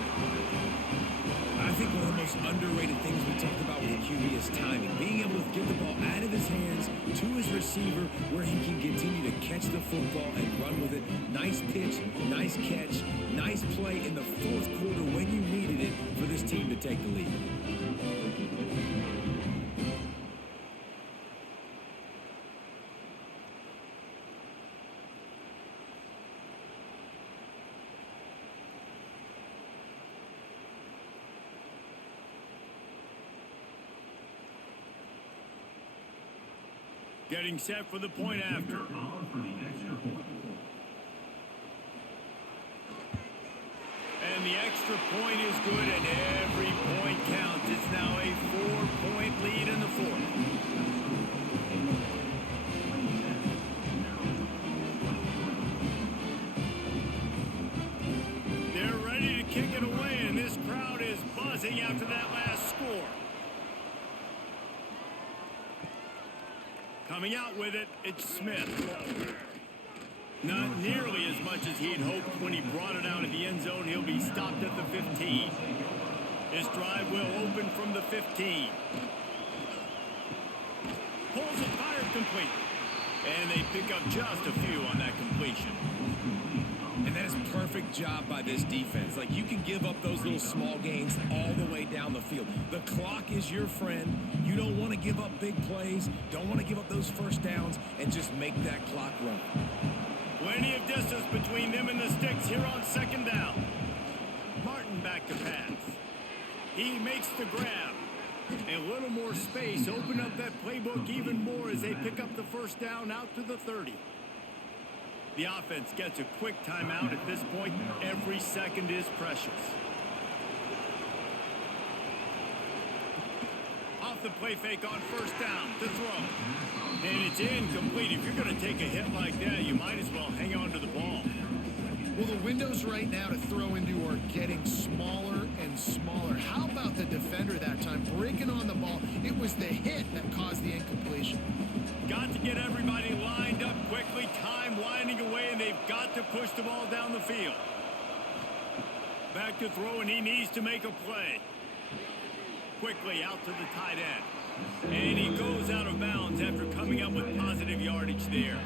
I think one of the most underrated things we talk about with the QB is timing. Being able to get the ball out of his hands to his receiver where he can continue to catch the football and run with it. Nice pitch, nice catch, nice play in the fourth quarter when you needed it for this team to take the lead. Getting set for the point after. And the extra point is good, and every point counts. It's now a 4-point lead in the fourth. They're ready to kick it away, and this crowd is buzzing after that last score. Coming out with it, it's Smith. Not nearly as much as he'd hoped when he brought it out at the end zone. He'll be stopped at the 15. His drive will open from the 15. Pulls it, fired complete. And they pick up just a few on that completion. And that's a perfect job by this defense. Like, you can give up those little small gains all the way down the field. The clock is your friend. You don't want to give up big plays. Don't want to give up those first downs and just make that clock run. Plenty of distance between them and the sticks here on second down. Martin back to pass. He makes the grab. A little more space. Open up that playbook even more as they pick up the first down out to the 30. The offense gets a quick timeout at this point. Every second is precious. Off the play fake on first down to throw. And it's incomplete. If you're going to take a hit like that, you might as well hang on to the ball. Well, the windows right now to throw into are getting smaller and smaller. How about the defender that time breaking on the ball? It was the hit that caused the incompletion. Got to get everybody lined up quickly. Time winding away, and they've got to push the ball down the field. Back to throw, and he needs to make a play. Quickly out to the tight end. And he goes out of bounds after coming up with positive yardage there.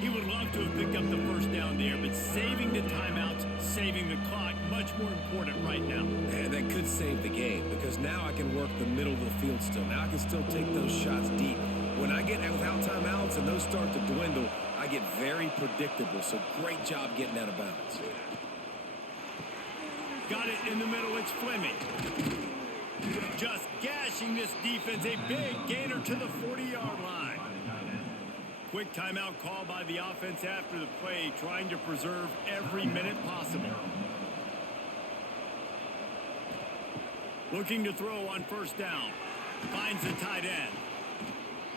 He would love to have picked up the first down there, but saving the timeouts, saving the clock, much more important right now. And that could save the game, because now I can work the middle of the field still. Now I can still take those shots deep. When I get without timeouts and those start to dwindle, I get very predictable. So great job getting out of bounds. Got it in the middle. It's Fleming. Just gashing this defense. A big gainer to the 40-yard line. Quick timeout call by the offense after the play, trying to preserve every minute possible. Looking to throw on first down. Finds the tight end.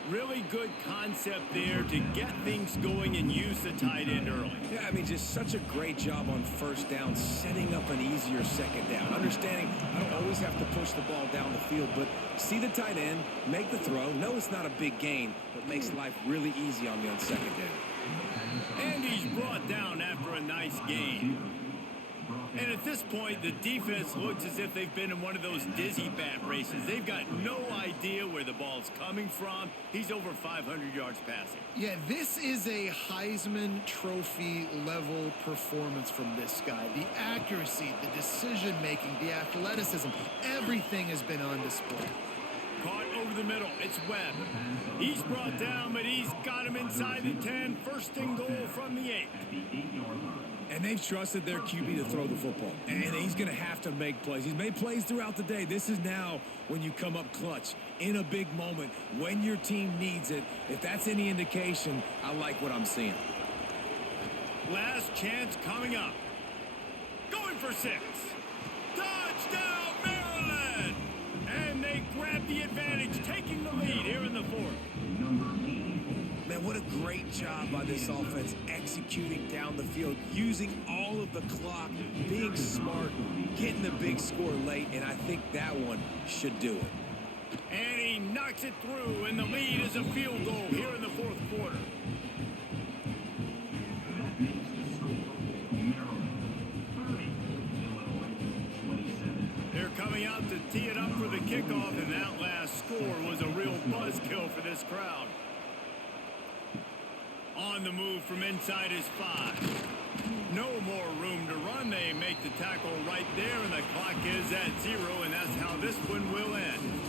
Really good concept there to get things going and use the tight end early. Yeah, I mean, just such a great job on first down, setting up an easier second down. Understanding I don't always have to push the ball down the field, but see the tight end, make the throw. No, it's not a big gain, but makes life really easy on me on second down. And he's brought down after a nice gain. And at this point, the defense looks as if they've been in one of those dizzy bat races. They've got no idea where the ball's coming from. He's over 500 yards passing. Yeah, this is a Heisman Trophy level performance from this guy. The accuracy, the decision-making, the athleticism, everything has been on display. Caught over the middle. It's Webb. He's brought down, but he's got him inside the 10. First and goal from the 8. At the 8-yard line. And they've trusted their QB to throw the football. And he's going to have to make plays. He's made plays throughout the day. This is now when you come up clutch in a big moment when your team needs it. If that's any indication, I like what I'm seeing. Last chance coming up. Going for 6. Touchdown, Maryland! And they grab the advantage, taking the lead here in the 4th. Number 84. Man, what a great job by this offense executing down the field, using all of the clock, being smart, getting the big score late, and I think that one should do it. And he knocks it through, and the lead is a field goal here in the 4th quarter. That makes the score Maryland 30, Illinois 27. They're coming out to tee it up for the kickoff, and that last score was a real buzzkill for this crowd. On the move from inside his 5. No more room to run. They make the tackle right there, and the clock is at 0, and that's how this one will end.